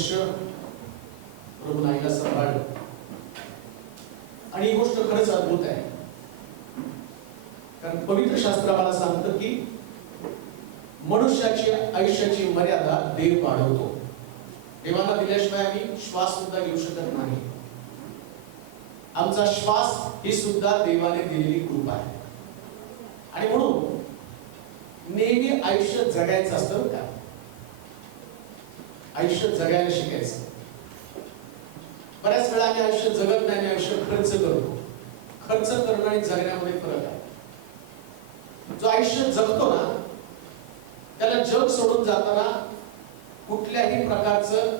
वर्ष प्रभू आईला सांभाळलं. आणि ही गोष्ट खरंच अद्भुत आहे, कारण पवित्र शास्त्र आम्हाला सांगतं की मनुष्याची आयुष्याची मर्यादा देव वाढवतो. देवाला दिल्याशिवाय आम्ही श्वास सुद्धा घेऊ शकत नाही. आमचा श्वास ही सुद्धा देवाने दिलेली कृपा आहे. आणि म्हणून नेहमी आयुष्य जगायचं असतं का, आयुष्य जगायला शिकायचं. बऱ्याच वेळा आम्ही आयुष्य जगत नाही, आयुष्य खर्च करतो. खर्च करणं आणि जगण्यामध्ये फरक आहे. जो आयुष्य जगतो ना त्याला जग सोडून जाताना कुठल्याही प्रकारचं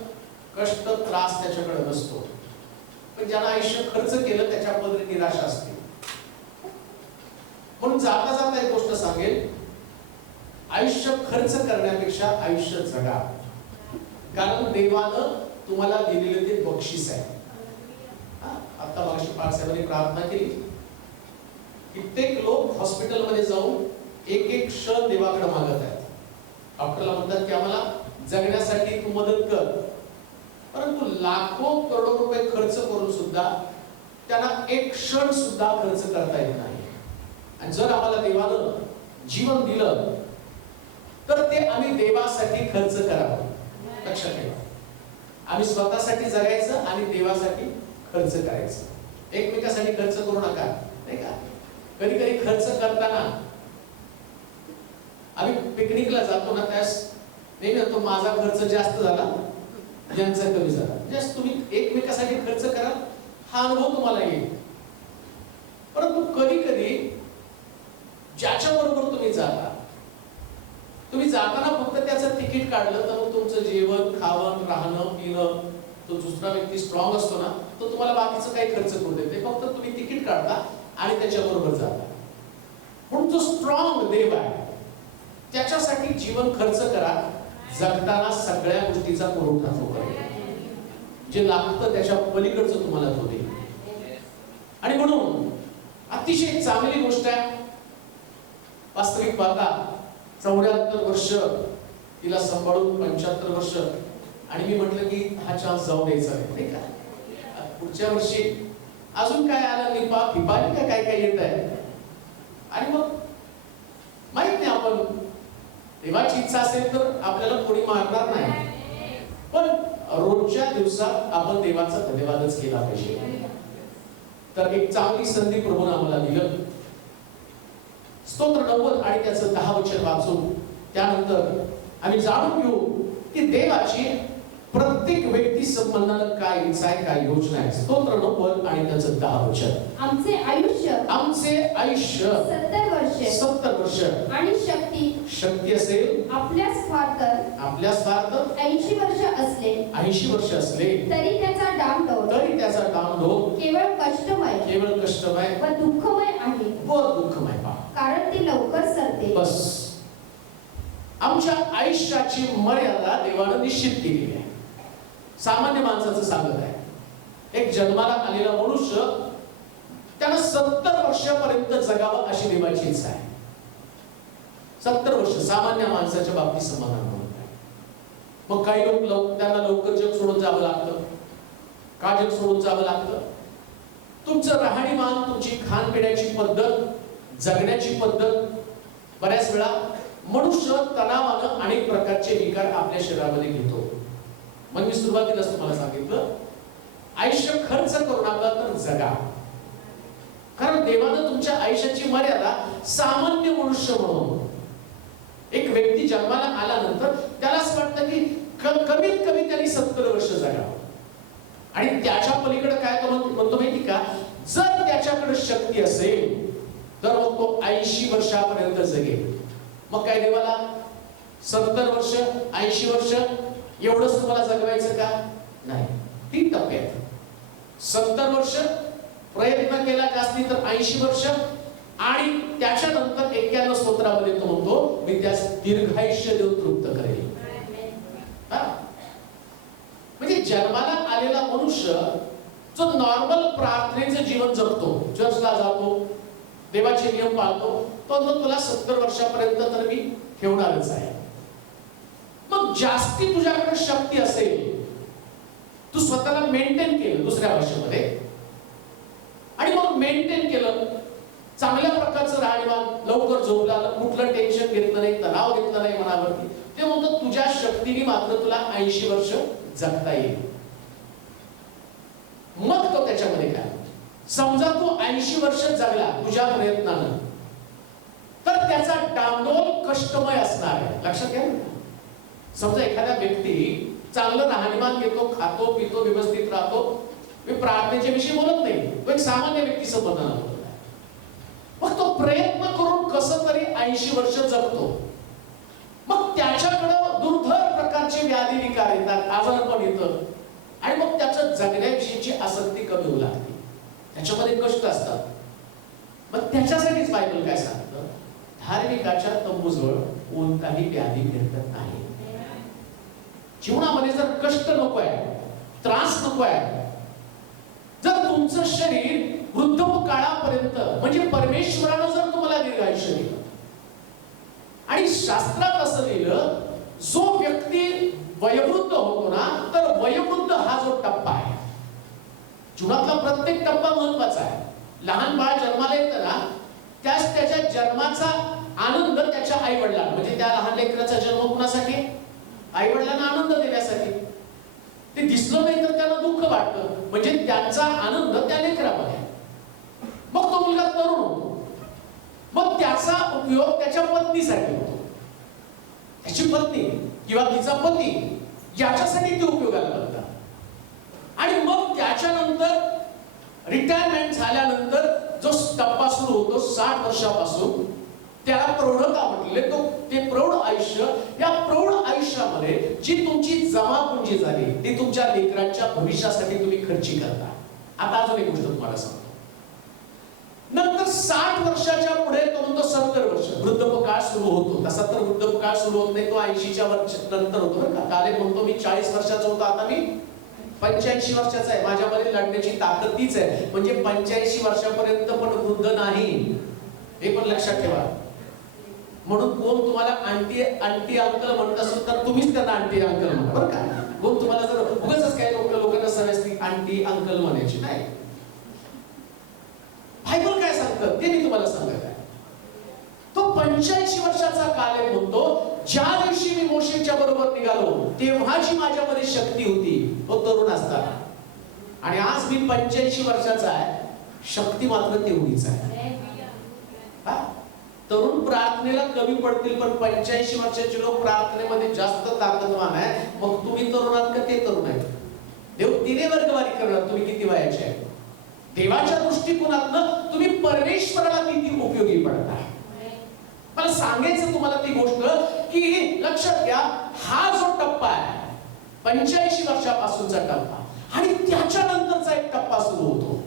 कष्ट त्रास त्याच्याकडे नसतो. पण ज्याला आयुष्य खर्च केलं त्याच्याबद्दल निराशा असते. म्हणून जाता जाता एक गोष्ट सांगेल, आयुष्य खर्च करण्यापेक्षा आयुष्य जगा. कारण देवानं तुम्हाला दिलेले ते बक्षीस आहे. आता मागची पाठसाहेबांनी प्रार्थना केली. कित्येक लोक हॉस्पिटलमध्ये जाऊन एक एक क्षण देवाकडे मागत आहेत. डॉक्टरला म्हणतात की आम्हाला जगण्यासाठी तू मदत कर, परंतु लाखो करोडो रुपये खर्च करून सुद्धा त्यांना एक क्षण सुद्धा खर्च करता येत नाही. आणि जर आम्हाला देवानं जीवन दिलं तर ते आम्ही देवासाठी खर्च करावं. लक्षात ठेवा, आम्ही स्वतःसाठी जगायचं आणि देवासाठी खर्च करायचं. एकमेकासाठी खर्च करू नका, नाही का. कधी कधी खर्च करताना आम्ही पिकनिकला जातो ना, त्यास नाही ना, तो माझा खर्च जास्त झाला, यांचा कमी झाला. जस्ट तुम्ही एकमेकासाठी खर्च करा, हा अनुभव तुम्हाला येईल. परंतु कधी कधी ज्याच्या बरोबर तुम्ही जाता, तुम्ही जाताना फक्त त्याचं तिकीट काढलं तर मग तुमचं जेवण खावण राहणं पिणं, तो दुसरा व्यक्ती स्ट्रॉंग असतो ना, तो तुम्हाला बाकीचं काही खर्च करू देते. फक्त तुम्ही तिकीट काढता आणि त्याच्या बरोबर जाता. म्हणून जो स्ट्रॉंग देव आहे त्याच्यासाठी जीवन खर्च करा. जगताना सगळ्या गोष्टीचा पुरवठा तो करेल. जे लागतं त्याच्या पलीकडचं तुम्हाला तो देईल. आणि म्हणून अतिशय चांगली गोष्ट आहे. वास्तविक पाहता 74 वर्ष तिला सांभाळून 75 वर्ष, आणि मी म्हटलं की हा चान्स जाऊ द्यायचा नाही का. पुढच्या वर्षी अजून काय आलं, निपा फिपा काय काय येत आहे. आणि मग माहित नाही, आपण देवाची इच्छा असेल तर आपल्याला कोणी मारणार नाही, पण रोजच्या दिवसात आपण देवाचा धन्यवादच केला पाहिजे. तर एक चांगली संधी प्रभूने आम्हाला दिलं. स्तोत्र 90 आणि त्याचं 10 वचन वाचून त्यानंतर आम्ही जाणून घेऊ की देवाची प्रत्येक व्यक्ती संबंधानं काय इच्छा आहे, काय योजना आहे. स्तोत्र 90 आणि त्याचं 10 वचन. आमचे आयुष्य 70 वर्ष आणि शक्ती असेल आपल्या स्वार्थ 80 80 वर्ष असले तरी त्याचा डामडौल केवळ कष्टमय व दुःखमय आहे. पहा, कारण ते लवकर सरते. बस आमच्या आयुष्याची मर्यादा देवाने निश्चित केलेली आहे. सामान्य माणसाचं सांगत आहे, एक जन्माला आलेला मनुष्य त्याला 70 वर्षापर्यंत जगावं अशी देवाची इच्छा आहे. 70 वर्ष सामान्य माणसाच्या बाबतीत समाधान म्हणत आहे. मग काही लोक त्यांना लवकर जग सोडून जावं लागतं. का जग सोडून जावं लागतं? तुमचं राहणीमान, तुमची खाणपिण्याची पद्धत, जगण्याची पद्धत, बऱ्याच वेळा मनुष्य तणावानं अनेक प्रकारचे विकार आपल्या शरीरामध्ये घेतो. मग मी सुरुवातीलाच तुम्हाला सांगितलं, आयुष्य खर्च करू नका तर जगा. कारण देवानं तुमच्या आयुष्याची मर्यादा सामान्य मनुष्य म्हणून, एक व्यक्ती जन्माला आल्यानंतर त्याला असं वाटतं की कमीत कमी त्यांनी 70 वर्ष जगावं. आणि त्याच्या पलीकडे काय म्हणतो माहिती का, जर त्याच्याकडे शक्ती असेल तर मग तो 80 वर्षापर्यंत जगेल. मग काय देवाला 70 वर्ष 80 वर्ष एवढंच तुम्हाला जगवायचं का? नाही. 3 टप्प्यात 70 वर्ष प्रयत्न केला जास्ती तर 80 वर्ष, आणि त्याच्यानंतर 91 स्तोत्रामध्ये तो म्हणतो मी त्यास दीर्घायुष्य देऊन तृप्त करेल. म्हणजे जन्माला आलेला मनुष्य जो नॉर्मल प्रार्थनेचं जीवन जगतो, चर्चला जातो, देवाचे नियम पाळतो, तो तुला 70 वर्षापर्यंत तर मी ठेवणारच आहे. मग जास्ती तुझ्याकडे शक्ती असेल तू स्वतःला मेंटेन केलं दुसऱ्या भाषेमध्ये, आणि मग मेंटेन केलं, चांगल्या प्रकारचं राहणीमान, लवकर झोपला, कुठलं टेन्शन घेतलं नाही, तणाव घेतला नाही मनावरती, ते म्हणतो तुझ्या शक्तीने मात्र तुला 80 वर्ष जगता येईल. मग तो त्याच्यामध्ये काय, समजा तू 80 वर्ष जगला तुझ्या प्रयत्नानं, तर त्याचा डांडोल कष्टमय असणार आहे. लक्षात घ्या. समजा एखादा व्यक्ती चांगलं राहणीमान घेतो, खातो पितो, व्यवस्थित राहतो, मी प्रार्थनेच्या विषयी बोलत नाही, तो एक सामान्य व्यक्ती संबंधानं बोलत आहे, मग तो प्रयत्न करून कसं तरी 80 वर्ष जगतो. मग त्याच्याकडं दुर्धर प्रकारचे व्याधी विकार येतात, आजारपण येतं, आणि मग त्याच्या जगण्याविषयीची आसक्ती कमी होऊ लागते, त्याच्यामध्ये कष्ट असतात. मग त्याच्यासाठीच बायबल काय सांगतं, धार्मिकाच्या तंबूजवळ कोणताही व्याधी फिरकत नाही. जीवनामध्ये जर कष्ट नको आहे, त्रास नको आहे, जर तुमचं शरीर वृद्धकाळापर्यंत, म्हणजे परमेश्वरानं जर तुम्हाला दीर्घायुष्य दिलं, आणि शास्त्रात असं लिहिलं, जो व्यक्ती वयोवृद्ध होतो ना, तर वयोवृद्ध हा जो टप्पा आहे, जीवनातला प्रत्येक टप्पा महत्वाचा आहे. लहान बाळ जन्माला येतं ना, त्याच्या जन्माचा आनंद त्याच्या आई वडिलांना, म्हणजे त्या लहान लेकराचा जन्म कुणासाठी, आई वडिलांना आनंद देण्यासाठी. ते दिसलं नाही तर त्यांना दुःख वाटतं, म्हणजे त्यांचा आनंद त्या लेकरामध्ये. मग तो मुलगा तरुण होतो, मग त्याचा उपयोग त्याच्या पत्नीसाठी होतो, त्याची पत्नी किंवा तिचा पती याच्यासाठी ते उपयोगाला लागतात. आणि मग त्याच्यानंतर रिटायरमेंट झाल्यानंतर जो टप्पा सुरू होतो 60 वर्षापासून, त्याला प्रौढता म्हटले. तो ते प्रौढ आयुष्य, या प्रौढ आयुष्यामध्ये जी तुमची जमापुंजी झाली ती तुमच्या लेकरांच्या भविष्यासाठी तुम्ही खर्ची करता. आता अजून एक गोष्ट तुम्हाला सांगतो, नंतर 60 वर्षाच्या पुढे तो म्हणतो 70 वर्ष वृद्धपकाळ सुरू होतो. तसा तर वृद्धपकाळ सुरू होत नाही, तो 80च्या नंतर होतो बरं का. काले म्हणतो मी 40 वर्षाचा होतो, आता मी 85 वर्षाचा आहे, माझ्यामध्ये लढण्याची ताकद तीच आहे. म्हणजे 85 वर्षापर्यंत पण वृद्ध नाही, हे पण लक्षात ठेवा. म्हणून कोण तुम्हाला आंटी आंटी अंकल म्हणत असेल तर तुम्हीच त्यांना आंटी अंकल म्हणा बरं का. कोण तुम्हाला जर उगाच काय लोकांना सवय असते आंटी अंकल म्हणायची, नाही. बायबल काय सांगतं ते मी तुम्हाला सांगत आहे. तो 85 वर्षाचा कालेब म्हणतो, ज्या दिवशी मी मोशेच्या बरोबर निघालो तेव्हाची माझ्यामध्ये शक्ती होती, तो तरुण असताना. आणि आज मी 85 वर्षाचा आहे, शक्ती मात्र तेवढीच आहे. तरुण प्रार्थनेला कमी पडतील, पण 85 वर्षाचे लोक प्रार्थनेमध्ये जास्त ताकदवान आहे. मग तुम्ही तरुण आहात का ते तरुण आहेत? देव तिने वर्गवारी करणार तुम्ही किती वयाचे आहे. देवाच्या दृष्टिकोनातनं तुम्ही परमेश्वराला किती उपयोगी पडता. मला सांगायचं तुम्हाला ती गोष्ट की लक्षात घ्या, हा जो टप्पा आहे 85 वर्षापासूनचा टप्पा, आणि त्याच्यानंतरचा एक टप्पा सुरू होतो,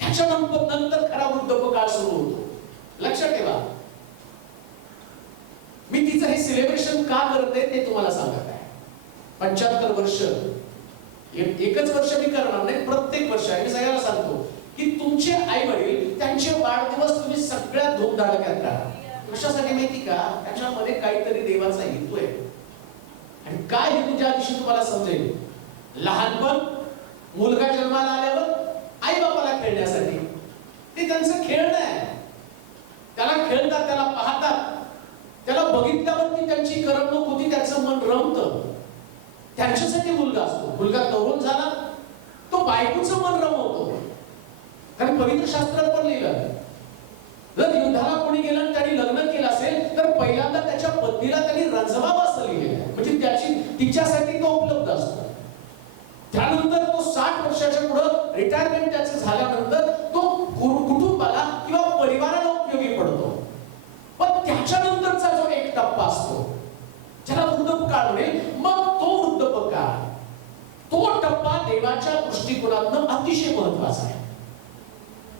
त्याच्यानंतर खरा वृद्धपकाळ सुरू होतो. लक्षात ठेवा. मी तिचं हे सेलिब्रेशन का करते ते तुम्हाला सांगत आहे. 75 वर्ष एकच वर्ष मी करणार नाही, प्रत्येक वर्ष आहे. मी सगळ्यांना सांगतो की तुमचे आई वडील त्यांचे वाढदिवस तुम्ही सगळ्या धूमधडाक्यात करा. कशासाठी माहिती का? त्याच्यामध्ये काहीतरी देवाचा हेतू आहे. आणि काय हेतू ज्या दिवशी तुम्हाला समजेल. लहानपण, मुलगा जन्माला आल्यावर आई बाबाला खेळण्यासाठी, ते त्यांचं खेळणं आहे. त्याला खेळतात, त्याला पाहतात, त्याला बघितल्यावरती त्यांची करमणूक होती, त्याचं मन रमतं. त्यांच्यासाठी मुलगा असतो. मुलगा तरुण झाला तो बायकोचं मन रमवतो. कारण पवित्र शास्त्रात पण लिहिलं, जर युद्धाला कोणी गेलं आणि त्यांनी लग्न केलं असेल तर पहिल्यांदा त्याच्या पत्नीला त्यांनी रंजवावं असं लिहिलेलं आहे. म्हणजे तिच्यासाठी तो उपलब्ध असतो. त्यानंतर तो 60 वर्षाच्या पुढे रिटायरमेंट त्याचं झाल्यानंतर तो कुटुंबाला किंवा परिवाराला उपयोगी पडतो. पण त्याच्यानंतरचा जो एक टप्पा असतो ज्याला वृद्धपकाळ म्हणेल, मग तो वृद्धपकाळ, तो टप्पा देवाच्या दृष्टिकोनातून अतिशय महत्वाचा आहे.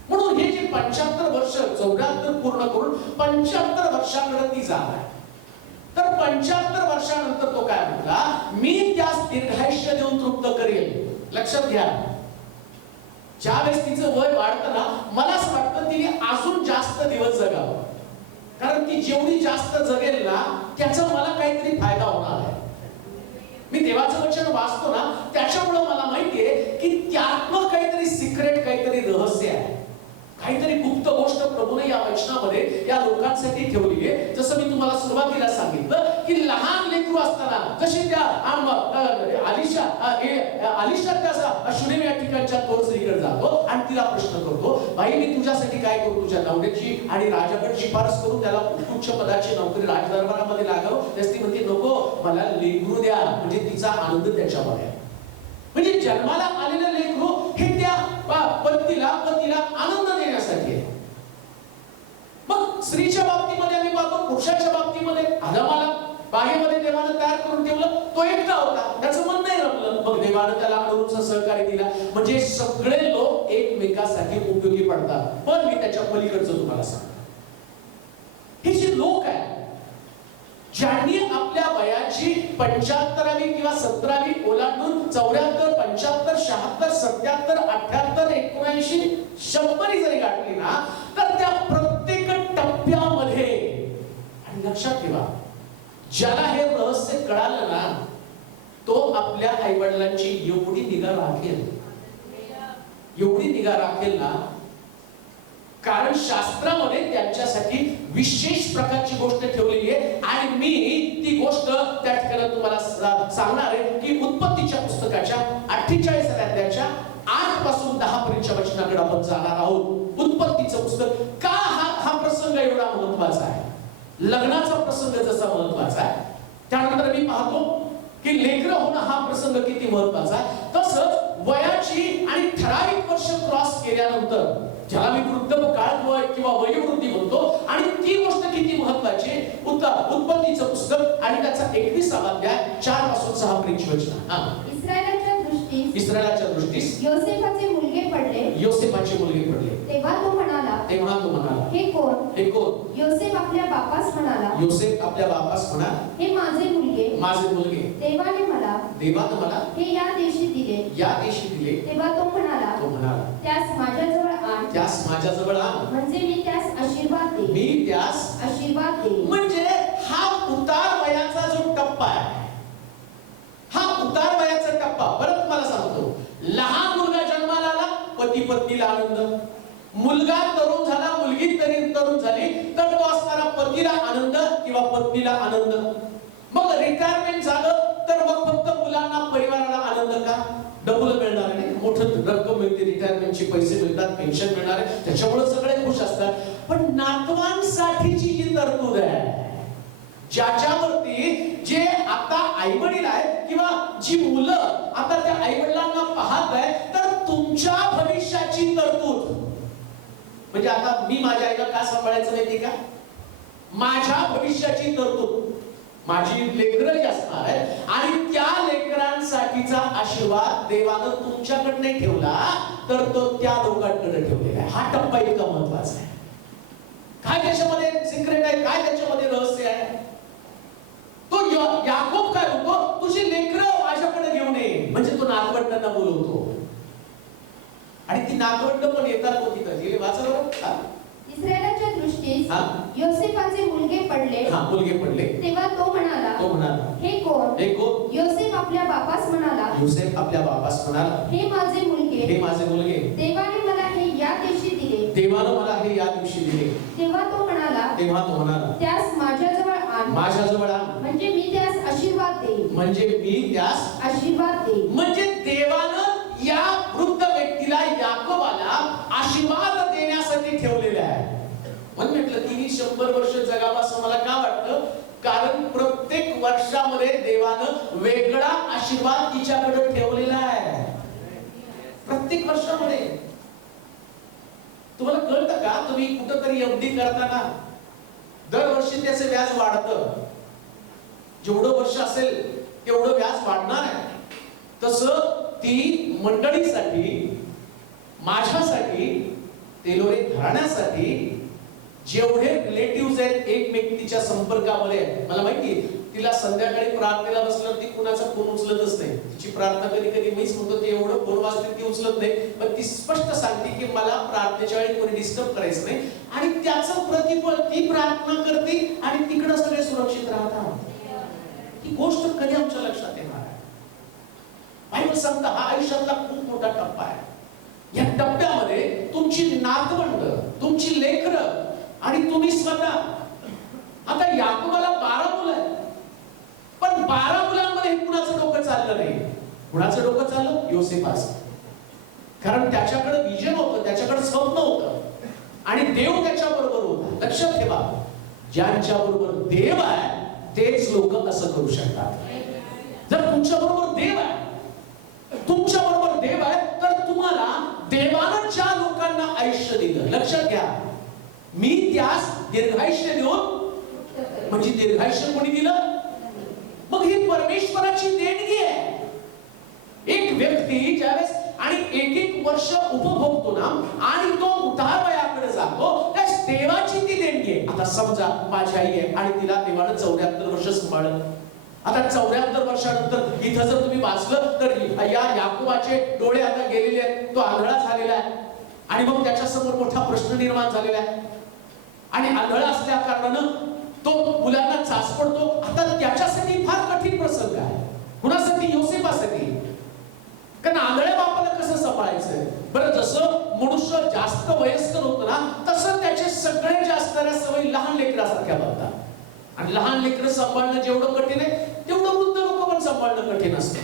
म्हणून हे जे 75 वर्ष 74 पूर्ण करून 75 वर्षाकडे ती जात आहे. तर 75 वर्षानंतर तो काय म्हटला, मी त्यास दीर्घायुष्य देऊन तृप्त करेल. लक्षात घ्या, ज्यावेळेस तिचं वय वाढतं ना, मला असं वाटतं तिने अजून जास्त दिवस जगावं. कारण ती जेवढी जास्त जगेल ना त्याचा मला काहीतरी फायदा होणार आहे. मी देवाचं वचन वाचतो ना, त्याच्यामुळे लेकरांसाठी ठेवली आहे. जसं मी तुम्हाला सुरुवातीला सांगितलं की लहान लेकरू असताना कशी त्या आलिशा त्या शुनेम या ठिकाणच्या तोरसरीकडे जातो आणि तिला प्रश्न करतो, बाई मी तुझ्यासाठी काय करू, तुझ्या नवऱ्याची आणि राजाकडे शिफारस करून त्याला उच्च पदाची नोकरी राजदरबारामध्ये लागाव. ती म्हणते नको, मला लेकरू द्या. म्हणजे तिचा आनंद त्याच्यामध्ये आहे. म्हणजे जन्माला आलेलं लेकरू हे त्या पतीला आनंद देण्यासाठी आहे. मग स्त्रीच्या बाबतीमध्ये आम्ही पाहतो, पुरुषाच्या बाबतीमध्ये आदमाला बागेमध्ये देवानं तयार करून ठेवलं, तो एकटा होता, त्याचं मन नाही रमलं. मग देवानं त्याला अनुरूप सहकार्य दिला. म्हणजे सगळे लोक एकमेकासाठी उपयोगी पडतात. पण मी त्याच्या पलीकडचं तुम्हाला सांगतो, हे जे लोक आहेत ज्यांनी आपल्या वयाची 75वी किंवा 70वी ओलांडून 74, 75, 76, 77, 78, 79, 100 जरी गाठली ना, तर त्या प्रत्येक टप्प्यामध्ये, आणि लक्षात ठेवा, ज्याला हे रहस्य कळालं ना, तो आपल्या आईवडिलांची एवढी निगा राखेल ना, कारण शास्त्रामध्ये त्यांच्यासाठी विशेष प्रकारची गोष्ट ठेवलेली आहे. आणि मी ती गोष्ट त्या ठिकाणी तुम्हाला सांगणार आहे की उत्पत्तीच्या पुस्तकाच्या 48 अध्यायाच्या 8 पासून 10 पर्यंतच्या वचनाकडे आपण जाणार आहोत. उत्पत्तीचं पुस्तक का हा प्रसंग एवढा महत्वाचा आहे, लग्नाचा प्रसंग जसा महत्वाचा आहे, त्यानंतर मी पाहतो की लेकरं होणं हा प्रसंग किती महत्वाचा आहे, तसंच वयाची आणि ठराविक वर्ष क्रॉस केल्यानंतर ज्याला मी वृद्धकाळ किंवा वयोवृद्धी म्हणतो, आणि ती गोष्ट किती महत्वाची. उत्पत्तीचं पुस्तक आणि त्याचा 21वा अध्याय 4 पासून 6 पर्यंतची वचनं. इस्रायलाच्या दृष्टीस योसेफाचे मुलगे पडले. तेव्हा तो म्हणाला, हे कोण? योसेफ आपल्या बापास म्हणाला, हे माझे मुलगे. देवाने मला हे या देशी दिले. तेव्हा तो म्हणाला, त्यास माझ्याजवळ आण, म्हणजे मी त्यास आशीर्वाद देईन. म्हणजे हा उतार वयाचा जो टप्पा आहे, हा उतार वयाचा टप्पा. परत तुम्हाला सांगतो, लहान मुलगा जन्माला आला, पती पत्नीला आनंद. मुलगा तरुण झाला, मुलगी तरुण झाली, तर तो असताना पतीला आनंद किंवा पत्नीला आनंद. मग रिटायरमेंट झालं तर मग फक्त मुलांना परिवाराला आनंद का? डबल मिळणार आहे, मोठं रक्कम मिळते, रिटायरमेंटचे पैसे मिळतात, पेन्शन मिळणार आहे, त्याच्यामुळे सगळे खुश असतात. पण नातवांसाठीची जी तरतूद आहे, ज्याच्यावरती जे आता आईवडील आहेत किंवा जी मुलं आता त्या आईवडिलांना पाहत आहे, तर तुमच्या भविष्याची तरतूद. म्हणजे आता मी माझ्या आईला का सांभाळायचं माहिती का? माझ्या भविष्याची तरतूद. माझी लेकरं जी असणार आहे आणि त्या लेकरांसाठीचा आशीर्वाद देवानं तुमच्याकडे नाही ठेवला, तर तो त्या लोकांकडे ठेवलेला आहे. हा टप्पा इतका महत्वाचा आहे. काय त्याच्यामध्ये सिक्रेट आहे, काय त्याच्यामध्ये रहस्य आहे? तो याकोब काय म्हणतो, तुझी लेकरं माझ्याकडे घेऊन ये. म्हणजे तो नातवंडांना बोलवतो, आणि ती नातवंड पण येतात होती कधी वाचलं. इस्रायलाच्या दृष्टीस योसेफाचे मुलगे पडले. तेव्हा तो म्हणाला, हे कोण? योसेफ आपल्या बापास म्हणाला, हे माझे मुलगे. देवाने मला हे या दिवशी दिले. तेव्हा तो म्हणाला, त्यास माझ्याजवळ आण, म्हणजे मी त्यास आशीर्वाद देईन. म्हणजे देवानं या वृद्ध व्यक्तीला, याकोबाला आशीर्वाद देण्यासाठी ठेवलेले आहे. म्हणून म्हटलं तिने 100 वर्ष जगावं असं मला का वाटतं, कारण प्रत्येक वर्षामध्ये देवानं वेगळा आशीर्वाद तिच्याकडे ठेवलेला आहे. प्रत्येक वर्षामध्ये. तुम्हाला कळतं का, तुम्ही कुठंतरी एफडी करताना दरवर्षी त्याचे व्याज वाढतं. जेवढं वर्ष असेल तेवढं व्याज वाढणार आहे. तसं ती मंडळीसाठी, माझ्यासाठी, तेलोरे घराण्यासाठी जेवढे रिलेटिव्ह आहेत एकमेकीच्या संपर्कामध्ये, मला माहिती आहे तिला संध्याकाळी प्रार्थनेला बसल्यावर ती कुणाचा फोन उचलतच नाही. तिची प्रार्थना कधी कधी मीच म्हणतो, ते एवढं फोन वाजते ती उचलत नाही, पण ती स्पष्ट सांगते की मला प्रार्थनेच्या वेळी कोणी डिस्टर्ब करायचं नाही. आणि त्याचं प्रतिफळ ती प्रार्थना करते आणि तिकडे सगळे सुरक्षित राहतात. ही गोष्ट कधी आमच्या लक्षात येणार आहे? बायबल सांगतं हा आयुष्यातला खूप मोठा टप्पा आहे. या टप्प्यामध्ये तुमची नातवंड, तुमची लेकरं आणि तुम्ही स्वतः आता याकोबाला 12 मुलं आहेत, पण 12 मुलांमध्ये हे कुणाचं डोकं चाललं नाही. कुणाचं डोकं चाललं? योसेफाचं. कारण त्याच्याकडे विजन होतं, त्याच्याकडे स्वप्न होतं आणि देव त्याच्या बरोबर होता. लक्षात ठेवा, ज्यांच्या बरोबर देव आहे तेच लोक असं करू शकतात. जर तुमच्या बरोबर देव आहे, तुमच्या बरोबर देव आहे, तर तुम्हाला देवानं ज्या लोकांना आयुष्य दिलं, लक्षात घ्या, मी त्यास दीर्घायुष्य देऊन, म्हणजे दीर्घायुष्य कोणी दिलं? मग ही परमेश्वराची देणगी आहे. एक व्यक्ती ज्यावेळेस आणि एक वर्ष उपभोगतो ना आणि तो उतार वयाकडे जातो, त्या देवाची ती देणगी आहे. आता समजा माझी आई आहे आणि तिला देवानं 74 वर्ष सांभाळलं. आता 74 वर्षानंतर इथं जर तुम्ही वाचलं तर या याकोबाचे डोळे आता गेलेले आहेत, तो आंधळा झालेला आहे आणि मग त्याच्या समोर मोठा प्रश्न निर्माण झालेला आहे आणि आंधळा असल्या कारणानं तो मुलांना चाच पडतो. आता त्याच्यासाठी फार कठीण प्रसंग आहे. कुणासाठी? योसेफासाठी. कारण आंधळ्या बापाला कसं सांभाळायचं? बरं, जसं मनुष्य जास्त वयस्कर होतं ना, तसं त्याचे सगळे जास्त सवय लहान लेकरासारख्या बनतात. आणि लहान लेकरं सांभाळणं जेवढं कठीण आहे तेवढं वृद्ध लोक पण सांभाळणं कठीण असतं.